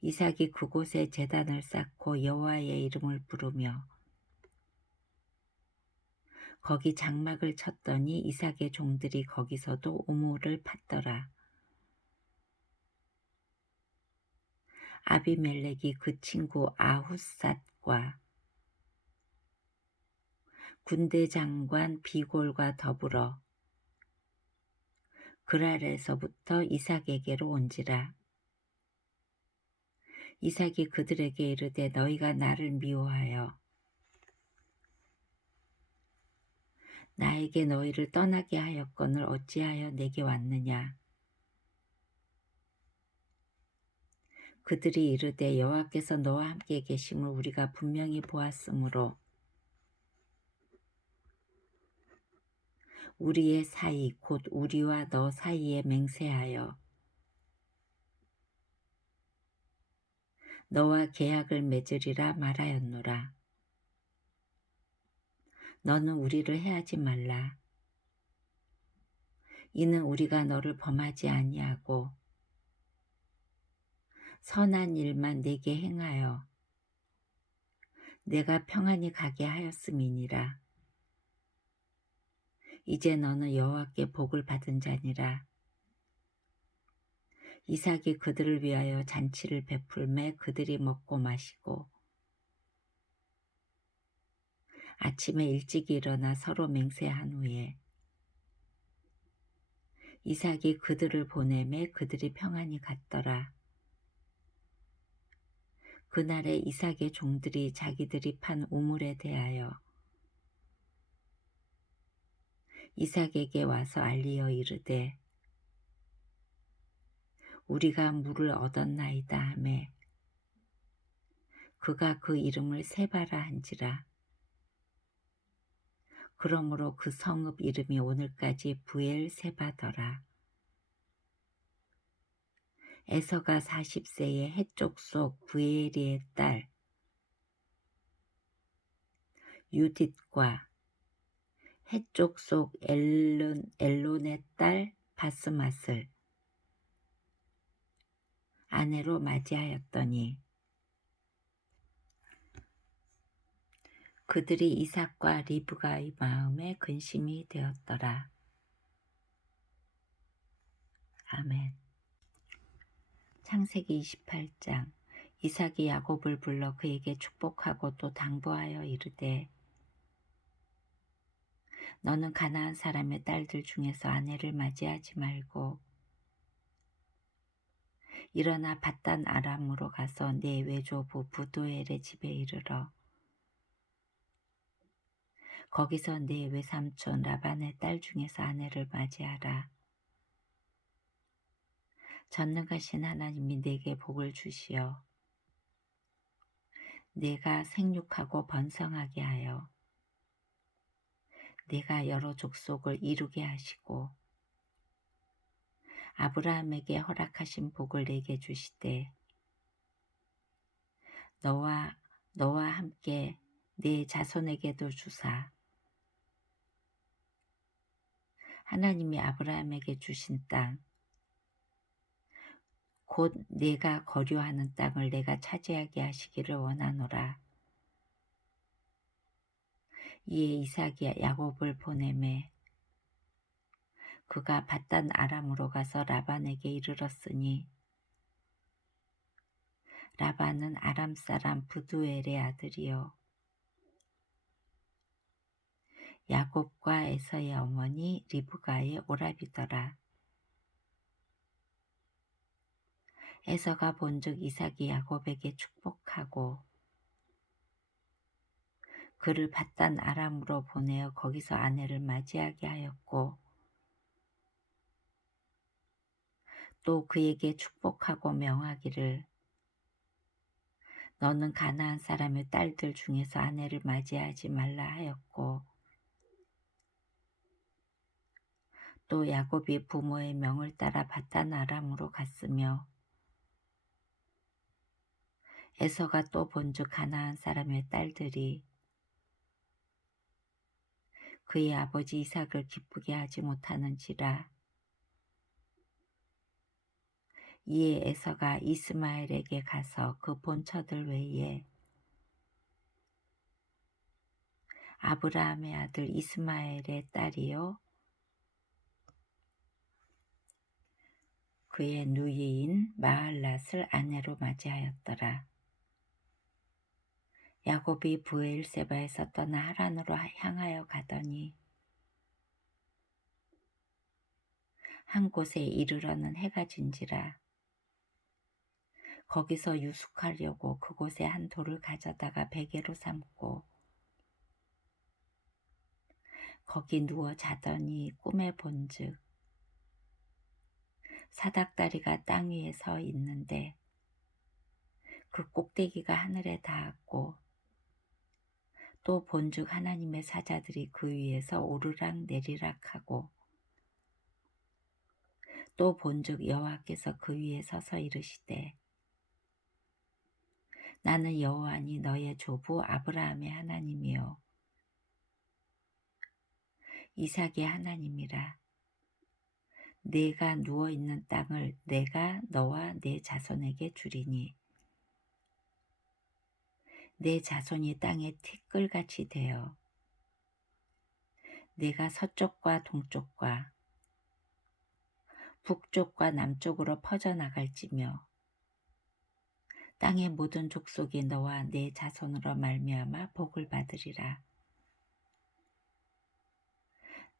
이삭이 그곳에 제단을 쌓고 여호와의 이름을 부르며 거기 장막을 쳤더니 이삭의 종들이 거기서도 우물을 팠더라. 아비멜렉이 그 친구 아훗삿과 군대 장관 비골과 더불어 그랄에서부터 이삭에게로 온지라. 이삭이 그들에게 이르되 너희가 나를 미워하여 나에게 너희를 떠나게 하였거늘 어찌하여 내게 왔느냐. 그들이 이르되 여호와께서 너와 함께 계심을 우리가 분명히 보았으므로 우리의 사이 곧 우리와 너 사이에 맹세하여 너와 계약을 맺으리라 말하였노라. 너는 우리를 해하지 말라. 이는 우리가 너를 범하지 아니하고 선한 일만 내게 행하여 내가 평안히 가게 하였음이니라. 이제 너는 여호와께 복을 받은 자니라. 이삭이 그들을 위하여 잔치를 베풀매 그들이 먹고 마시고 아침에 일찍 일어나 서로 맹세한 후에 이삭이 그들을 보내매 그들이 평안히 갔더라. 그날에 이삭의 종들이 자기들이 판 우물에 대하여 이삭에게 와서 알리어 이르되 우리가 물을 얻었나이다 하매 그가 그 이름을 세바라 한지라. 그러므로 그 성읍 이름이 오늘까지 브엘세바더라. 에서가 40세에 해쪽 속 브에리의 딸 유딧과 해쪽 속 엘론의 딸 바스맛을 아내로 맞이하였더니 그들이 이삭과 리브가의 마음에 근심이 되었더라. 아멘. 창세기 28장. 이삭이 야곱을 불러 그에게 축복하고 또 당부하여 이르되 너는 가나안 사람의 딸들 중에서 아내를 맞이하지 말고 일어나 밧단 아람으로 가서 내 외조부 부두엘의 집에 이르러 거기서 내 외삼촌 라반의 딸 중에서 아내를 맞이하라. 전능하신 하나님이 내게 복을 주시어 내가 생육하고 번성하게 하여 내가 여러 족속을 이루게 하시고 아브라함에게 허락하신 복을 내게 주시되 너와 함께 내 자손에게도 주사 하나님이 아브라함에게 주신 땅 곧 내가 거류하는 땅을 내가 차지하게 하시기를 원하노라. 이에 이삭이 야곱을 보내매 그가 밧단 아람으로 가서 라반에게 이르렀으니 라반은 아람 사람 부두엘의 아들이요 야곱과 에서의 어머니 리브가의 오라비더라. 에서가 본즉 이삭이 야곱에게 축복하고 그를 밧단 아람으로 보내어 거기서 아내를 맞이하게 하였고 또 그에게 축복하고 명하기를 너는 가나안 사람의 딸들 중에서 아내를 맞이하지 말라 하였고 또 야곱이 부모의 명을 따라 밧단 아람으로 갔으며 에서가 또 본즉 가나안 사람의 딸들이 그의 아버지 이삭을 기쁘게 하지 못하는지라. 이에 에서가 이스마엘에게 가서 그 본처들 외에 아브라함의 아들 이스마엘의 딸이요 그의 누이인 마할랏을 아내로 맞이하였더라. 야곱이 브엘세바에서 떠나 하란으로 향하여 가더니 한 곳에 이르러는 해가 진지라. 거기서 유숙하려고 그곳에 한 돌을 가져다가 베개로 삼고 거기 누워 자더니 꿈에 본즉 사닥다리가 땅 위에 서 있는데 그 꼭대기가 하늘에 닿았고 또 본즉 하나님의 사자들이 그 위에서 오르락 내리락하고 또 본즉 여호와께서 그 위에 서서 이르시되 나는 여호와니 너의 조부 아브라함의 하나님이요 이삭의 하나님이라. 네가 누워있는 땅을 내가 너와 네 자손에게 주리니 네 자손이 땅에 티끌같이 되어 네가 서쪽과 동쪽과 북쪽과 남쪽으로 퍼져나갈지며 땅의 모든 족속이 너와 네 자손으로 말미암아 복을 받으리라.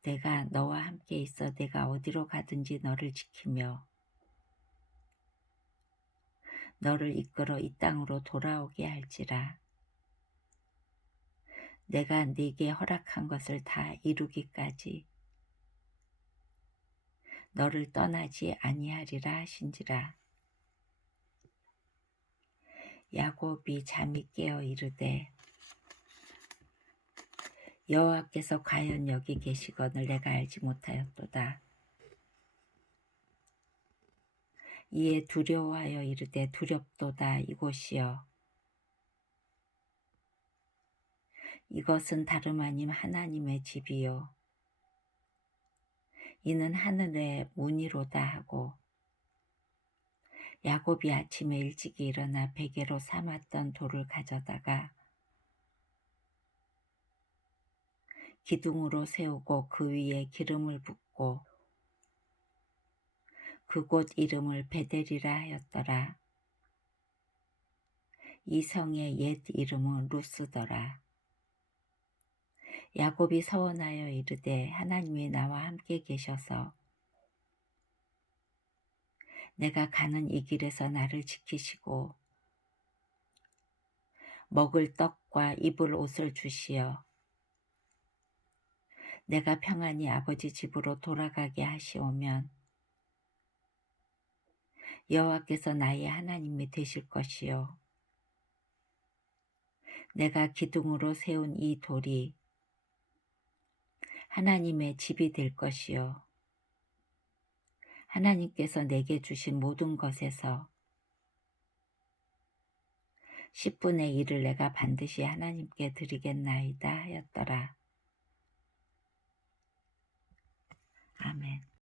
내가 너와 함께 있어 내가 어디로 가든지 너를 지키며 너를 이끌어 이 땅으로 돌아오게 할지라. 내가 네게 허락한 것을 다 이루기까지 너를 떠나지 아니하리라 하신지라. 야곱이 잠이 깨어 이르되 여호와께서 과연 여기 계시거늘 내가 알지 못하였도다. 이에 두려워하여 이르되 두렵도다. 이곳이여 이것은 다름 아님 하나님의 집이요 이는 하늘의 문이로다 하고 야곱이 아침에 일찍이 일어나 베개로 삼았던 돌을 가져다가 기둥으로 세우고 그 위에 기름을 붓고 그곳 이름을 베델이라 하였더라. 이 성의 옛 이름은 루스더라. 야곱이 서원하여 이르되 하나님이 나와 함께 계셔서 내가 가는 이 길에서 나를 지키시고 먹을 떡과 입을 옷을 주시어 내가 평안히 아버지 집으로 돌아가게 하시오면 여호와께서 나의 하나님이 되실 것이요 내가 기둥으로 세운 이 돌이 하나님의 집이 될 것이요 하나님께서 내게 주신 모든 것에서 10분의 1을 내가 반드시 하나님께 드리겠나이다 하였더라. 아멘.